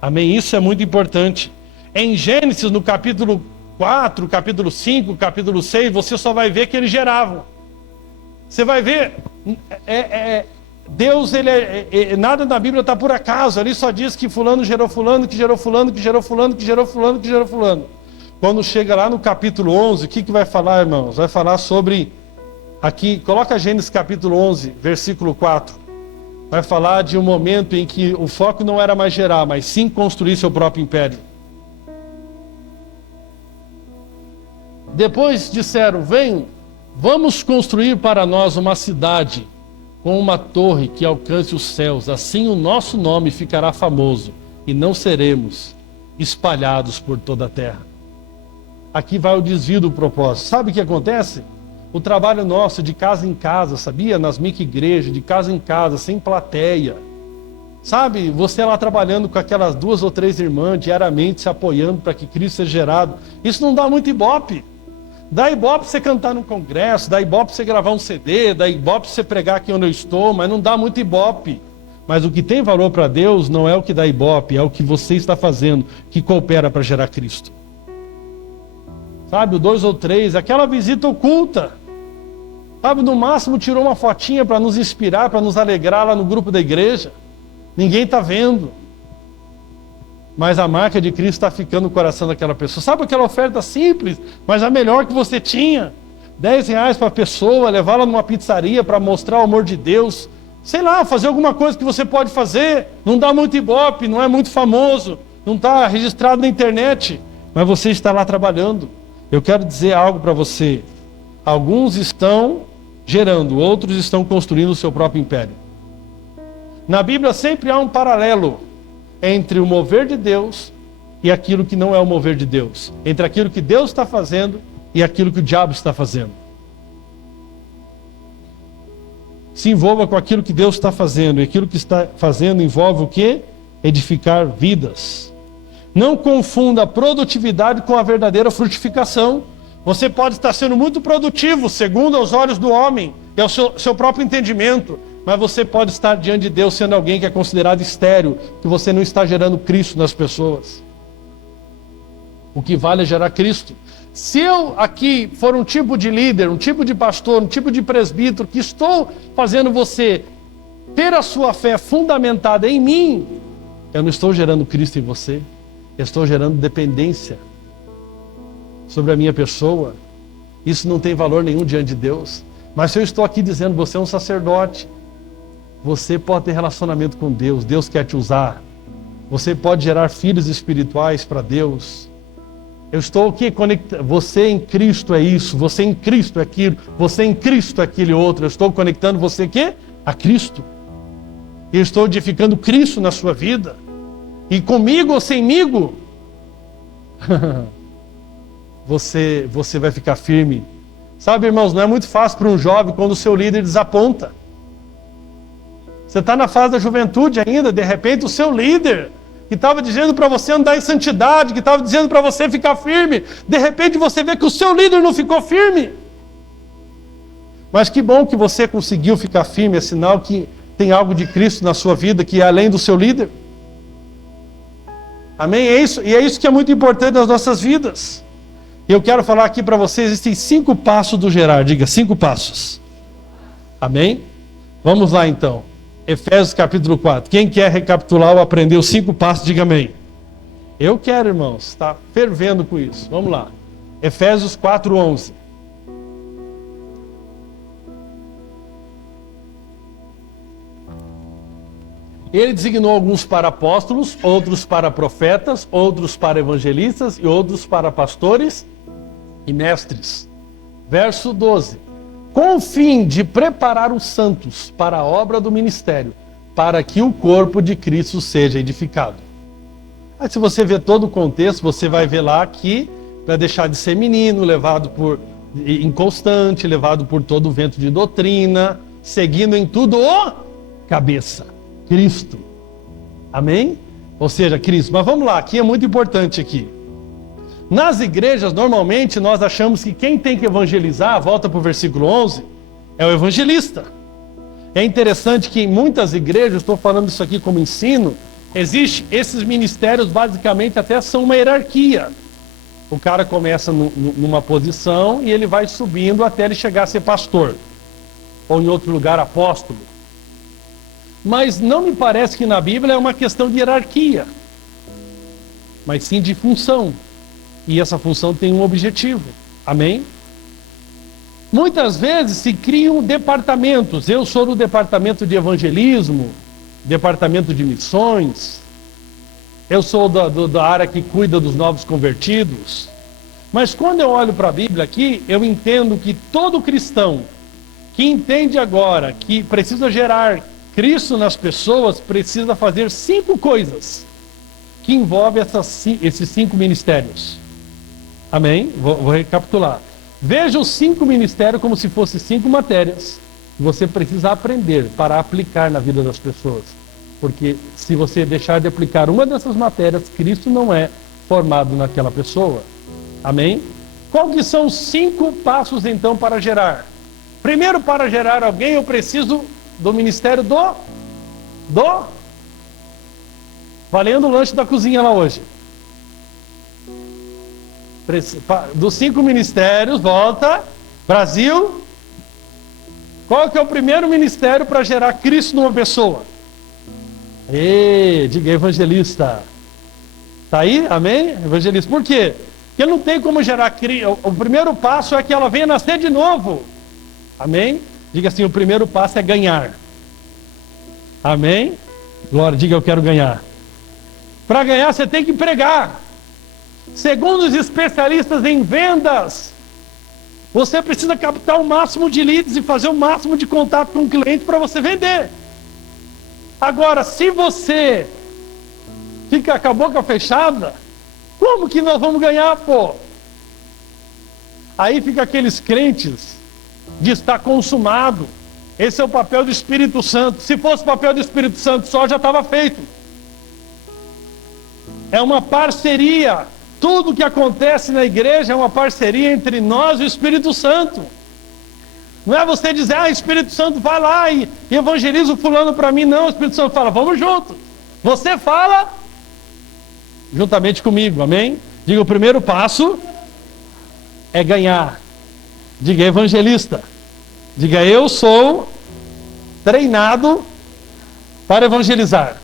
Amém? Isso é muito importante. Em Gênesis, no capítulo 4, capítulo 5, capítulo 6, você só vai ver que eles geravam. Você vai ver... Deus, nada na Bíblia está por acaso. Ali só diz que fulano gerou fulano, que gerou fulano, que gerou fulano, que gerou fulano, que gerou fulano. Quando chega lá no capítulo 11, o que vai falar, irmãos? Vai falar sobre, aqui, coloca Gênesis capítulo 11, versículo 4. Vai falar de um momento em que o foco não era mais gerar, mas sim construir seu próprio império. Depois disseram, vem, Vamos construir para nós uma cidade com uma torre que alcance os céus. Assim o nosso nome ficará famoso e não seremos espalhados por toda a terra. Aqui vai o desvio do propósito. Sabe o que acontece? O trabalho nosso de casa em casa, sabia? Nas micro-igrejas, de casa em casa, sem plateia. Sabe? Você lá trabalhando com aquelas 2 ou 3 irmãs diariamente se apoiando para que Cristo seja gerado. Isso não dá muito ibope. Dá ibope você cantar num congresso, dá ibope você gravar um CD, dá ibope você pregar aqui onde eu estou, mas não dá muito ibope. Mas o que tem valor para Deus não é o que dá ibope, é o que você está fazendo, que coopera para gerar Cristo. Sabe, o 2 ou 3, aquela visita oculta. Sabe, no máximo tirou uma fotinha para nos inspirar, para nos alegrar lá no grupo da igreja. Ninguém está vendo. Mas a marca de Cristo está ficando no coração daquela pessoa. Sabe aquela oferta simples, mas a melhor que você tinha? R$10 para a pessoa, levá-la numa pizzaria para mostrar o amor de Deus. Sei lá, fazer alguma coisa que você pode fazer. Não dá muito ibope, não é muito famoso, não está registrado na internet. Mas você está lá trabalhando. Eu quero dizer algo para você. Alguns estão gerando, outros estão construindo o seu próprio império. Na Bíblia sempre há um paralelo entre o mover de Deus e aquilo que não é o mover de Deus. Entre aquilo que Deus está fazendo e aquilo que o diabo está fazendo. Se envolva com aquilo que Deus está fazendo. E aquilo que está fazendo envolve o quê? Edificar vidas. Não confunda a produtividade com a verdadeira frutificação. Você pode estar sendo muito produtivo, segundo os olhos do homem, é o seu próprio entendimento, mas você pode estar diante de Deus sendo alguém que é considerado estéril, que você não está gerando Cristo nas pessoas. O que vale é gerar Cristo. Se eu aqui for um tipo de líder, um tipo de pastor, um tipo de presbítero, que estou fazendo você ter a sua fé fundamentada em mim, eu não estou gerando Cristo em você, eu estou gerando dependência sobre a minha pessoa. Isso não tem valor nenhum diante de Deus. Mas se eu estou aqui dizendo, você é um sacerdote, você pode ter relacionamento com Deus, Deus quer te usar, você pode gerar filhos espirituais para Deus. Eu estou aqui conectando, você em Cristo é isso, você em Cristo é aquilo, você em Cristo é aquele outro. Eu estou conectando você aqui a Cristo. Eu estou edificando Cristo na sua vida. E comigo ou semigo, você vai ficar firme. Sabe, irmãos, não é muito fácil para um jovem quando o seu líder desaponta. Você está na fase da juventude ainda, de repente o seu líder, que estava dizendo para você andar em santidade, que estava dizendo para você ficar firme, de repente você vê que o seu líder não ficou firme. Mas que bom que você conseguiu ficar firme, é sinal que tem algo de Cristo na sua vida, que é além do seu líder. Amém? É isso, e é isso que é muito importante nas nossas vidas. E eu quero falar aqui para vocês, existem 5 passos do gerar, diga 5 passos. Amém? Vamos lá então. Efésios capítulo 4. Quem quer recapitular ou aprender os 5 passos, diga amém. Eu quero, irmãos, está fervendo com isso. Vamos lá. Efésios 4:11. Ele designou alguns para apóstolos, outros para profetas, outros para evangelistas e outros para pastores e mestres. Verso 12. Com o fim de preparar os santos para a obra do ministério, para que o corpo de Cristo seja edificado. Aí se você ver todo o contexto, você vai ver lá que para deixar de ser menino, levado por inconstante, levado por todo o vento de doutrina, seguindo em tudo o cabeça, Cristo. Amém? Ou seja, Cristo. Mas vamos lá, aqui é muito importante aqui. Nas igrejas, normalmente, nós achamos que quem tem que evangelizar, volta para o versículo 11, é o evangelista. É interessante que em muitas igrejas, estou falando isso aqui como ensino, existe esses ministérios, basicamente, até são uma hierarquia. O cara começa numa posição e ele vai subindo até ele chegar a ser pastor. Ou em outro lugar, apóstolo. Mas não me parece que na Bíblia é uma questão de hierarquia, mas sim de função. E essa função tem um objetivo. Amém? Muitas vezes se criam departamentos. Eu sou do departamento de evangelismo, departamento de missões. Eu sou da área que cuida dos novos convertidos. Mas quando eu olho para a Bíblia aqui, eu entendo que todo cristão que entende agora que precisa gerar Cristo nas pessoas, precisa fazer 5 coisas que envolvem esses 5 ministérios. Amém? Vou recapitular. Veja os 5 ministérios como se fossem 5 matérias que você precisa aprender para aplicar na vida das pessoas. Porque se você deixar de aplicar uma dessas matérias, Cristo não é formado naquela pessoa. Amém? Qual que são os 5 passos então para gerar? Primeiro, para gerar alguém, eu preciso do ministério valendo o lanche da cozinha lá hoje. Dos 5 ministérios, volta, Brasil. Qual que é o primeiro ministério para gerar Cristo numa pessoa? Diga evangelista. Tá aí? Amém? Evangelista. Por quê? Porque não tem como gerar Cristo. O primeiro passo é que ela venha nascer de novo. Amém? Diga assim, o primeiro passo é ganhar. Amém? Glória, diga eu quero ganhar. Para ganhar você tem que pregar. Segundo os especialistas em vendas, você precisa captar o máximo de leads e fazer o máximo de contato com o cliente para você vender. Agora, se você fica com a boca fechada, como que nós vamos ganhar, pô? Aí fica aqueles crentes de estar consumado. Esse é o papel do Espírito Santo. Se fosse o papel do Espírito Santo só, já estava feito. É uma parceria. Tudo que acontece na igreja é uma parceria entre nós e o Espírito Santo. Não é você dizer, Espírito Santo vai lá e evangeliza o fulano para mim. Não, o Espírito Santo fala, vamos juntos. Você fala juntamente comigo, amém? Diga, o primeiro passo é ganhar. Diga, evangelista. Diga, eu sou treinado para evangelizar.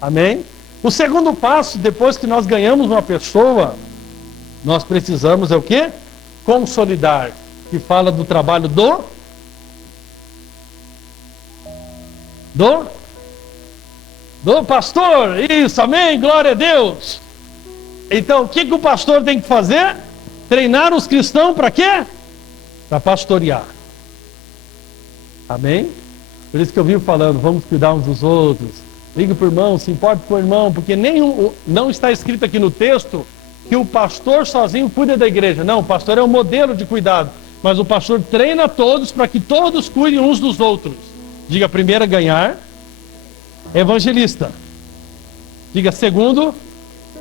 Amém? O segundo passo, depois que nós ganhamos uma pessoa, nós precisamos o quê? Consolidar. Que fala do trabalho do pastor. Isso, amém? Glória a Deus. Então, o que o pastor tem que fazer? Treinar os cristãos para quê? Para pastorear. Amém? Por isso que eu vivo falando, vamos cuidar uns dos outros. Liga para o irmão, se importa com o irmão, porque não está escrito aqui no texto que o pastor sozinho cuida da igreja. Não, o pastor é um modelo de cuidado. Mas o pastor treina todos para que todos cuidem uns dos outros. Diga, primeiro, ganhar. Evangelista. Diga, segundo,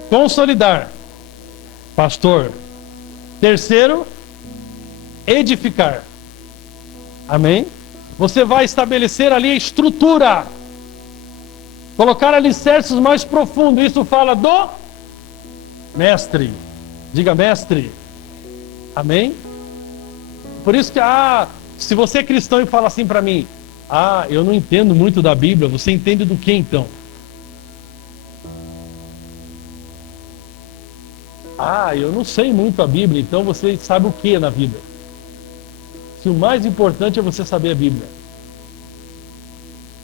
consolidar. Pastor. Terceiro, edificar. Amém? Você vai estabelecer ali a estrutura. Colocar alicerces mais profundos. Isso fala do mestre. Diga, mestre. Amém? Por isso que, se você é cristão e fala assim para mim, eu não entendo muito da Bíblia, você entende do que então? Eu não sei muito a Bíblia, então você sabe o que na vida? Se o mais importante é você saber a Bíblia.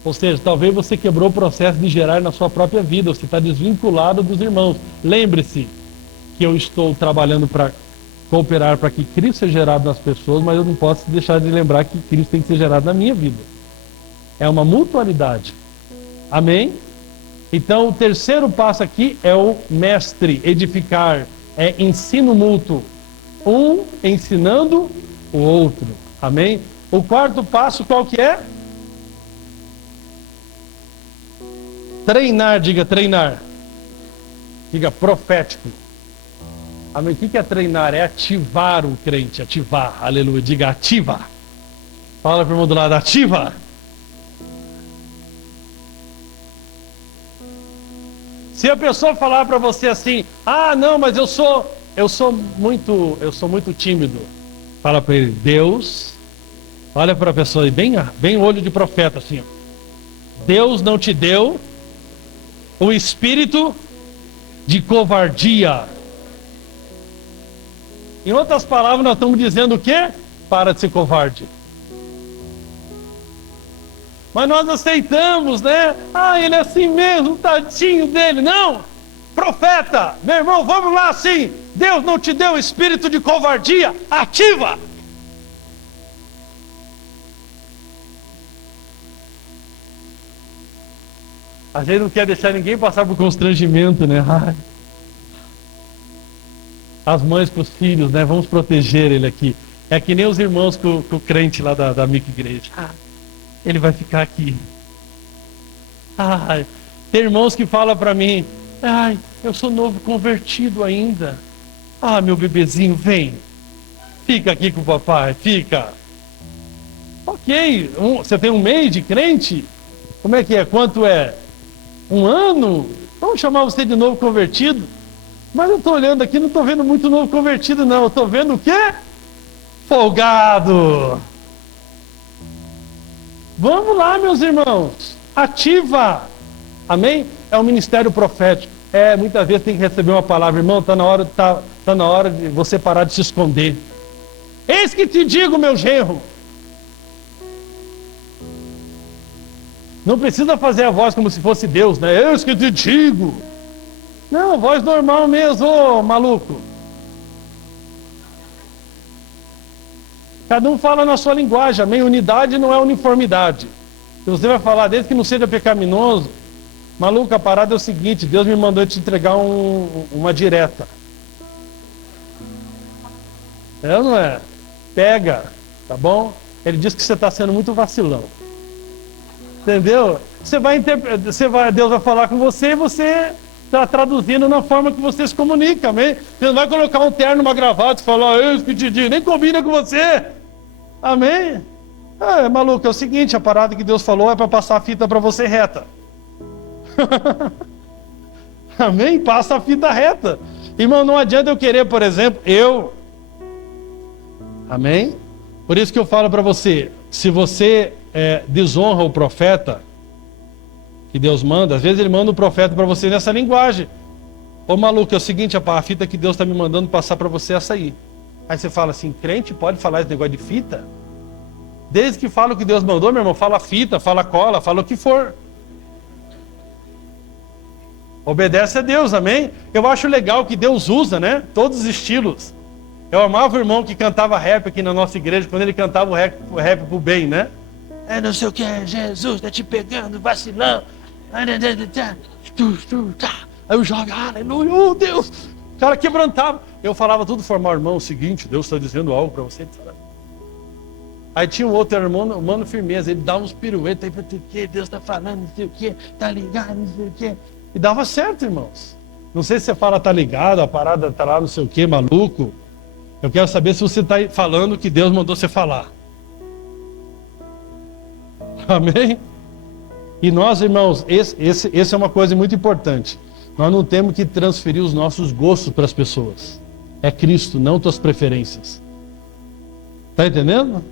Ou seja, talvez você quebrou o processo de gerar na sua própria vida, você está desvinculado dos irmãos. Lembre-se que eu estou trabalhando para cooperar para que Cristo seja gerado nas pessoas, mas eu não posso deixar de lembrar que Cristo tem que ser gerado na minha vida. É uma mutualidade. Amém? Então, o terceiro passo aqui é o mestre, edificar. É ensino mútuo. Um ensinando o outro. Amém? O quarto passo qual que é? Treinar, diga treinar. Diga profético. Amém? O que é treinar? É ativar o crente, ativar. Aleluia. Diga ativa. Fala para o irmão do lado, ativa. Se a pessoa falar para você assim, não, mas eu sou muito tímido. Fala para ele, Deus, olha para a pessoa aí, bem olho de profeta assim, ó. Deus não te deu o espírito de covardia. Em outras palavras, nós estamos dizendo o quê? Para de ser covarde. Mas nós aceitamos, né? Ele é assim mesmo, tadinho dele. Não! Profeta! Meu irmão, vamos lá assim! Deus não te deu espírito de covardia. Ativa! A gente não quer deixar ninguém passar por constrangimento, né? Ai. As mães com os filhos, né? Vamos proteger ele aqui. É que nem os irmãos com o crente lá da micro-igreja. Ele vai ficar aqui. Ai. Tem irmãos que falam para mim: ai, eu sou novo convertido ainda. Ah, meu bebezinho, vem. Fica aqui com o papai, fica. Ok, você tem um mês de crente? Como é que é? Quanto é? 1 ano? Vamos chamar você de novo convertido? Mas eu estou olhando aqui, não estou vendo muito novo convertido, não. Eu estou vendo o quê? Folgado. Vamos lá, meus irmãos. Ativa. Amém? É um ministério profético. Muitas vezes tem que receber uma palavra. Irmão, está na hora de você parar de se esconder. Eis que te digo, meu genro. Não precisa fazer a voz como se fosse Deus, né? Eis que te digo. Não, voz normal mesmo, ô maluco. Cada um fala na sua linguagem, amém? Unidade não é uniformidade. Se você vai falar desde que não seja pecaminoso, maluco, a parada é o seguinte: Deus me mandou te entregar uma direta. É ou não é? Pega, tá bom? Ele diz que você está sendo muito vacilão. Entendeu? Deus vai falar com você e você está traduzindo na forma que você se comunica, amém? Você não vai colocar um terno, uma gravata e falar: eu que te digo, nem combina com você, amém? Maluco, é o seguinte: a parada que Deus falou é para passar a fita para você reta. Amém? Passa a fita reta. Irmão, não adianta eu querer, por exemplo, amém? Por isso que eu falo para você: se você desonra o profeta que Deus manda, às vezes ele manda o profeta para você nessa linguagem. Ô maluco, é o seguinte: a fita que Deus está me mandando passar para você é essa aí. Aí você fala assim: crente pode falar esse negócio de fita? Desde que fala o que Deus mandou, meu irmão, fala fita, fala cola, fala o que for. Obedece a Deus, amém? Eu acho legal que Deus usa, né? Todos os estilos. Eu amava o irmão que cantava rap aqui na nossa igreja, quando ele cantava o rap pro bem, né? Não sei o que, Jesus tá te pegando, vacilão. Aí eu jogo, aleluia, oh Deus. O cara quebrantava. Eu falava tudo formal: irmão, é o seguinte, Deus está dizendo algo para você. Aí tinha um outro irmão, mano, firmeza, ele dava uns piruetas aí, o que Deus está falando, não sei o que, tá ligado, não sei o que. E dava certo, irmãos. Não sei se você fala tá ligado, a parada tá lá, não sei o que, maluco. Eu quero saber se você está falando o que Deus mandou você falar. Amém? E nós, irmãos, esse é uma coisa muito importante. Nós não temos que transferir os nossos gostos para as pessoas. É Cristo, não tuas preferências. Está entendendo?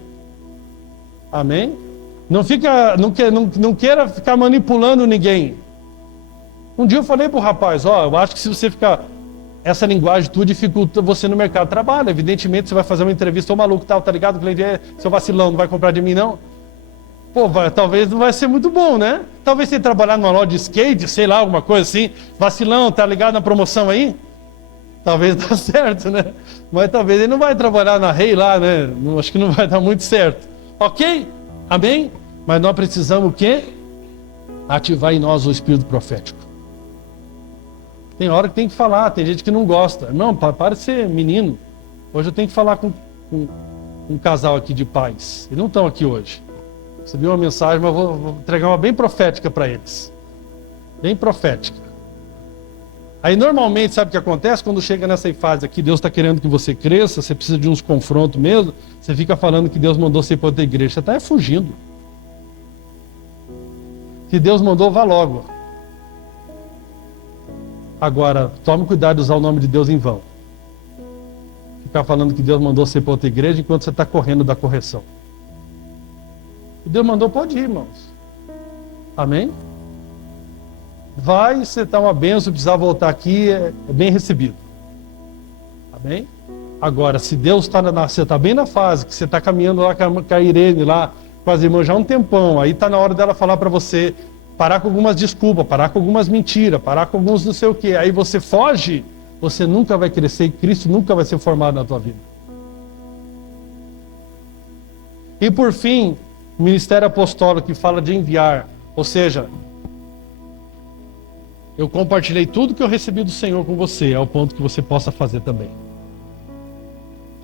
Amém? Não queira ficar manipulando ninguém. Um dia eu falei pro rapaz: eu acho que se você ficar... Essa linguagem tu dificulta você no mercado de trabalho. Evidentemente você vai fazer uma entrevista: ô maluco, tá ligado? O cliente seu vacilão, não vai comprar de mim não? Talvez não vai ser muito bom, né? Talvez você trabalhar numa loja de skate, sei lá, alguma coisa assim. Vacilão, tá ligado na promoção aí? Talvez dá certo, né? Mas talvez ele não vai trabalhar na Rei lá, né? Acho que não vai dar muito certo. Ok? Amém? Mas nós precisamos o quê? Ativar em nós o espírito profético. Tem hora que tem que falar, tem gente que não gosta. Não, para de ser menino. Hoje eu tenho que falar com um casal aqui de pais. Eles não estão aqui hoje. Recebi uma mensagem, mas vou entregar uma bem profética para eles. Bem profética. Aí normalmente, sabe o que acontece? Quando chega nessa fase aqui, Deus está querendo que você cresça, você precisa de uns confrontos mesmo, você fica falando que Deus mandou você ir para outra igreja. Você está fugindo. Se Deus mandou, vá logo. Agora, tome cuidado de usar o nome de Deus em vão. Ficar falando que Deus mandou você ir para outra igreja enquanto você está correndo da correção. Se Deus mandou, pode ir, irmãos. Amém? Vai, você está uma bênção, precisar voltar aqui, é bem recebido. Amém? Agora, se Deus está você está bem na fase, que você está caminhando lá com a Irene, lá com as irmãs já há um tempão, aí está na hora dela falar para você, parar com algumas desculpas, parar com algumas mentiras, parar com alguns não sei o quê. Aí você foge, você nunca vai crescer e Cristo nunca vai ser formado na tua vida. E por fim, o ministério apostólico que fala de enviar, ou seja, eu compartilhei tudo que eu recebi do Senhor com você, ao ponto que você possa fazer também.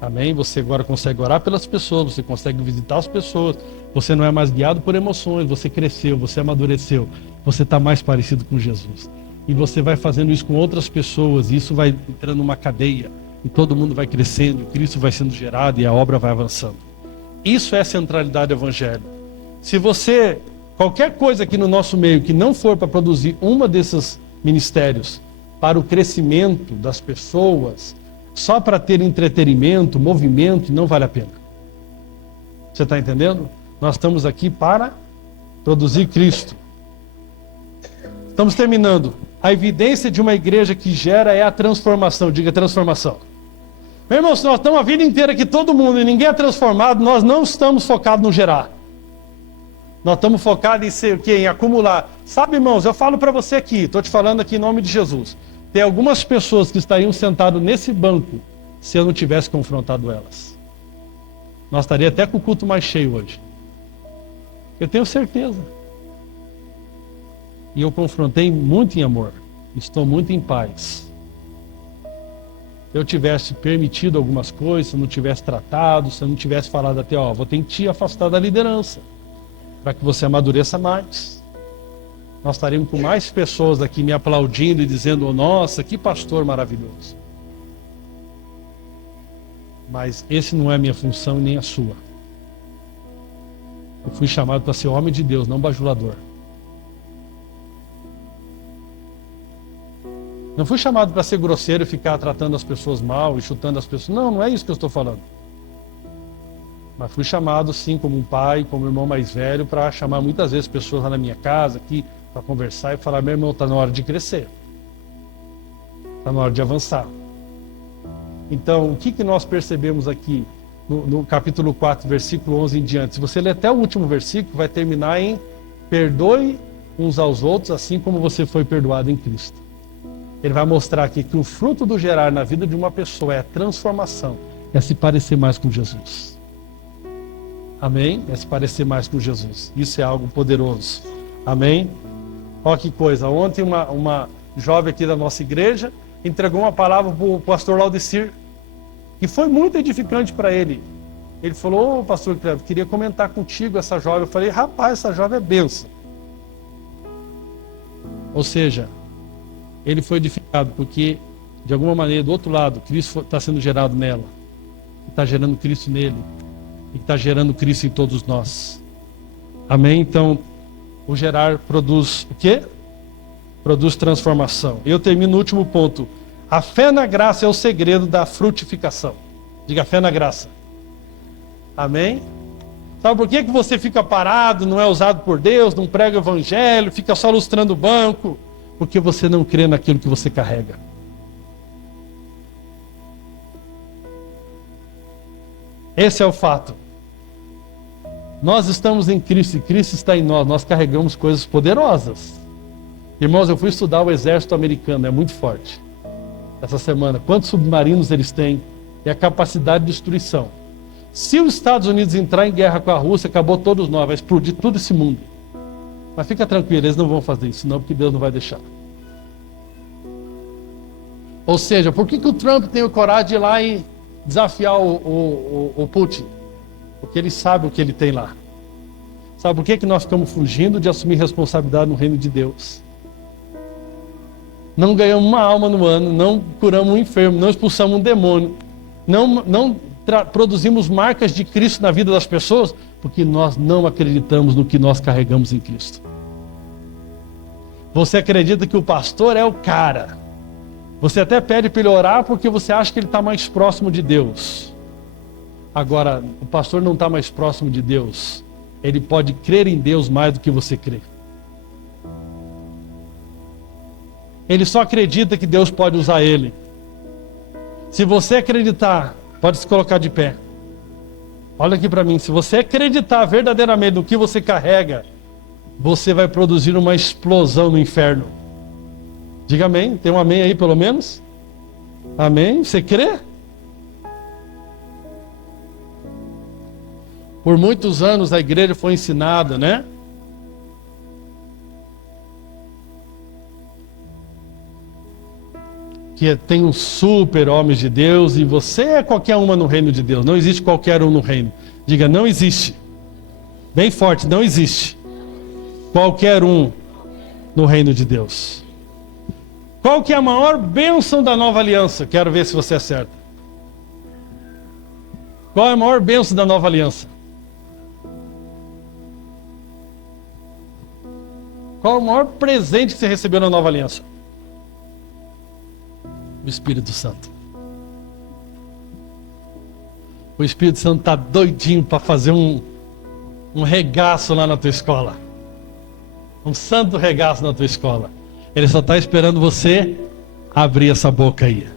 Amém? Você agora consegue orar pelas pessoas, você consegue visitar as pessoas, você não é mais guiado por emoções, você cresceu, você amadureceu, você está mais parecido com Jesus. E você vai fazendo isso com outras pessoas, e isso vai entrando numa cadeia, e todo mundo vai crescendo, e Cristo vai sendo gerado, e a obra vai avançando. Isso é a centralidade do Evangelho. Se você, qualquer coisa aqui no nosso meio que não for para produzir uma desses ministérios para o crescimento das pessoas, só para ter entretenimento, movimento, não vale a pena. Você está entendendo? Nós estamos aqui para produzir Cristo. Estamos terminando. A evidência de uma igreja que gera é a transformação. Diga transformação. Meu irmão, se nós estamos a vida inteira aqui, todo mundo, e ninguém é transformado, nós não estamos focados no gerar. Nós estamos focados em ser o quê? Em acumular. Sabe, irmãos, eu falo para você aqui, estou te falando aqui em nome de Jesus. Tem algumas pessoas que estariam sentadas nesse banco se eu não tivesse confrontado elas. Nós estaríamos até com o culto mais cheio hoje. Eu tenho certeza. E eu confrontei muito em amor. Estou muito em paz. Se eu tivesse permitido algumas coisas, se eu não tivesse tratado, se eu não tivesse falado até, vou ter que te afastar da liderança, para que você amadureça mais. Nós estaríamos com mais pessoas aqui me aplaudindo e dizendo, nossa, que pastor maravilhoso. Mas esse não é a minha função e nem a sua. Eu fui chamado para ser homem de Deus, não bajulador. Não fui chamado para ser grosseiro e ficar tratando as pessoas mal e chutando as pessoas. Não, não é isso que eu estou falando. Mas fui chamado, sim, como um pai, como irmão mais velho, para chamar muitas vezes pessoas lá na minha casa, aqui, para conversar e falar, meu irmão, está na hora de crescer. Está na hora de avançar. Então, o que nós percebemos aqui no capítulo 4, versículo 11 em diante? Se você ler até o último versículo, vai terminar em perdoe uns aos outros, assim como você foi perdoado em Cristo. Ele vai mostrar aqui que o fruto do gerar na vida de uma pessoa é a transformação, é se parecer mais com Jesus. Amém? É se parecer mais com Jesus. Isso é algo poderoso. Amém? Olha que coisa. Ontem uma jovem aqui da nossa igreja entregou uma palavra para o pastor Laudicir, que foi muito edificante para ele. Ele falou, pastor Cleber, queria comentar contigo essa jovem. Eu falei, rapaz, essa jovem é bênção. Ou seja, ele foi edificado porque, de alguma maneira, do outro lado, Cristo está sendo gerado nela. Está gerando Cristo nele. E está gerando Cristo em todos nós. Amém? Então, o gerar produz o quê? Produz transformação. Eu termino no último ponto. A fé na graça é o segredo da frutificação. Diga fé na graça. Amém? Sabe por que você fica parado, não é usado por Deus, não prega o evangelho, fica só lustrando o banco? Porque você não crê naquilo que você carrega. Esse é o fato. Nós estamos em Cristo e Cristo está em nós. Nós carregamos coisas poderosas. Irmãos, eu fui estudar o exército americano, é muito forte. Essa semana, quantos submarinos eles têm e a capacidade de destruição. Se os Estados Unidos entrar em guerra com a Rússia, acabou todos nós, vai explodir todo esse mundo. Mas fica tranquilo, eles não vão fazer isso, não, porque Deus não vai deixar. Ou seja, por que o Trump tem o coragem de ir lá e desafiar o Putin? Porque ele sabe o que ele tem lá. Sabe por que nós ficamos fugindo de assumir responsabilidade no reino de Deus? Não ganhamos uma alma no ano, não curamos um enfermo, não expulsamos um demônio, não produzimos marcas de Cristo na vida das pessoas, porque nós não acreditamos no que nós carregamos em Cristo. Você acredita que o pastor é o cara. Você até pede para ele orar porque você acha que ele está mais próximo de Deus. Agora, o pastor não está mais próximo de Deus. Ele pode crer em Deus mais do que você crê. Ele só acredita que Deus pode usar ele. Se você acreditar, pode se colocar de pé. Olha aqui para mim, se você acreditar verdadeiramente no que você carrega, você vai produzir uma explosão no inferno. Diga amém, tem um amém aí pelo menos? Amém? Você crê? Por muitos anos a igreja foi ensinada, né? Que tem um super homem de Deus e você é qualquer uma no reino de Deus. Não existe qualquer um no reino. Diga, não existe. Bem forte, não existe qualquer um no reino de Deus. Qual que é a maior bênção da nova aliança? Quero ver se você acerta. Qual é a maior bênção da nova aliança? Qual é o maior presente que você recebeu na nova aliança? O Espírito Santo. O Espírito Santo está doidinho para fazer um regaço lá na tua escola. Um santo regaço na tua escola. Ele só está esperando você abrir essa boca aí.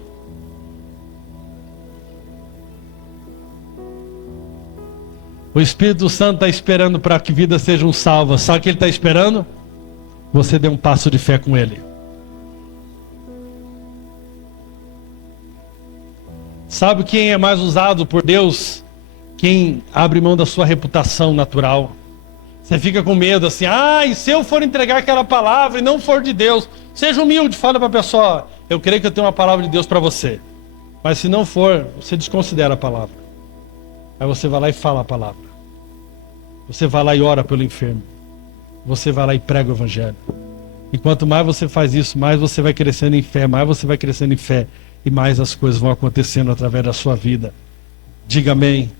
O Espírito Santo está esperando para que vidas sejam salvas. Sabe o que ele está esperando? Você dê um passo de fé com ele. Sabe quem é mais usado por Deus? Quem abre mão da sua reputação natural. Você fica com medo assim, e se eu for entregar aquela palavra e não for de Deus? Seja humilde, fala para a pessoa, eu creio que eu tenho uma palavra de Deus para você. Mas se não for, você desconsidera a palavra. Aí você vai lá e fala a palavra. Você vai lá e ora pelo enfermo. Você vai lá e prega o evangelho. E quanto mais você faz isso, mais você vai crescendo em fé, mais você vai crescendo em fé. E mais as coisas vão acontecendo através da sua vida. Diga amém.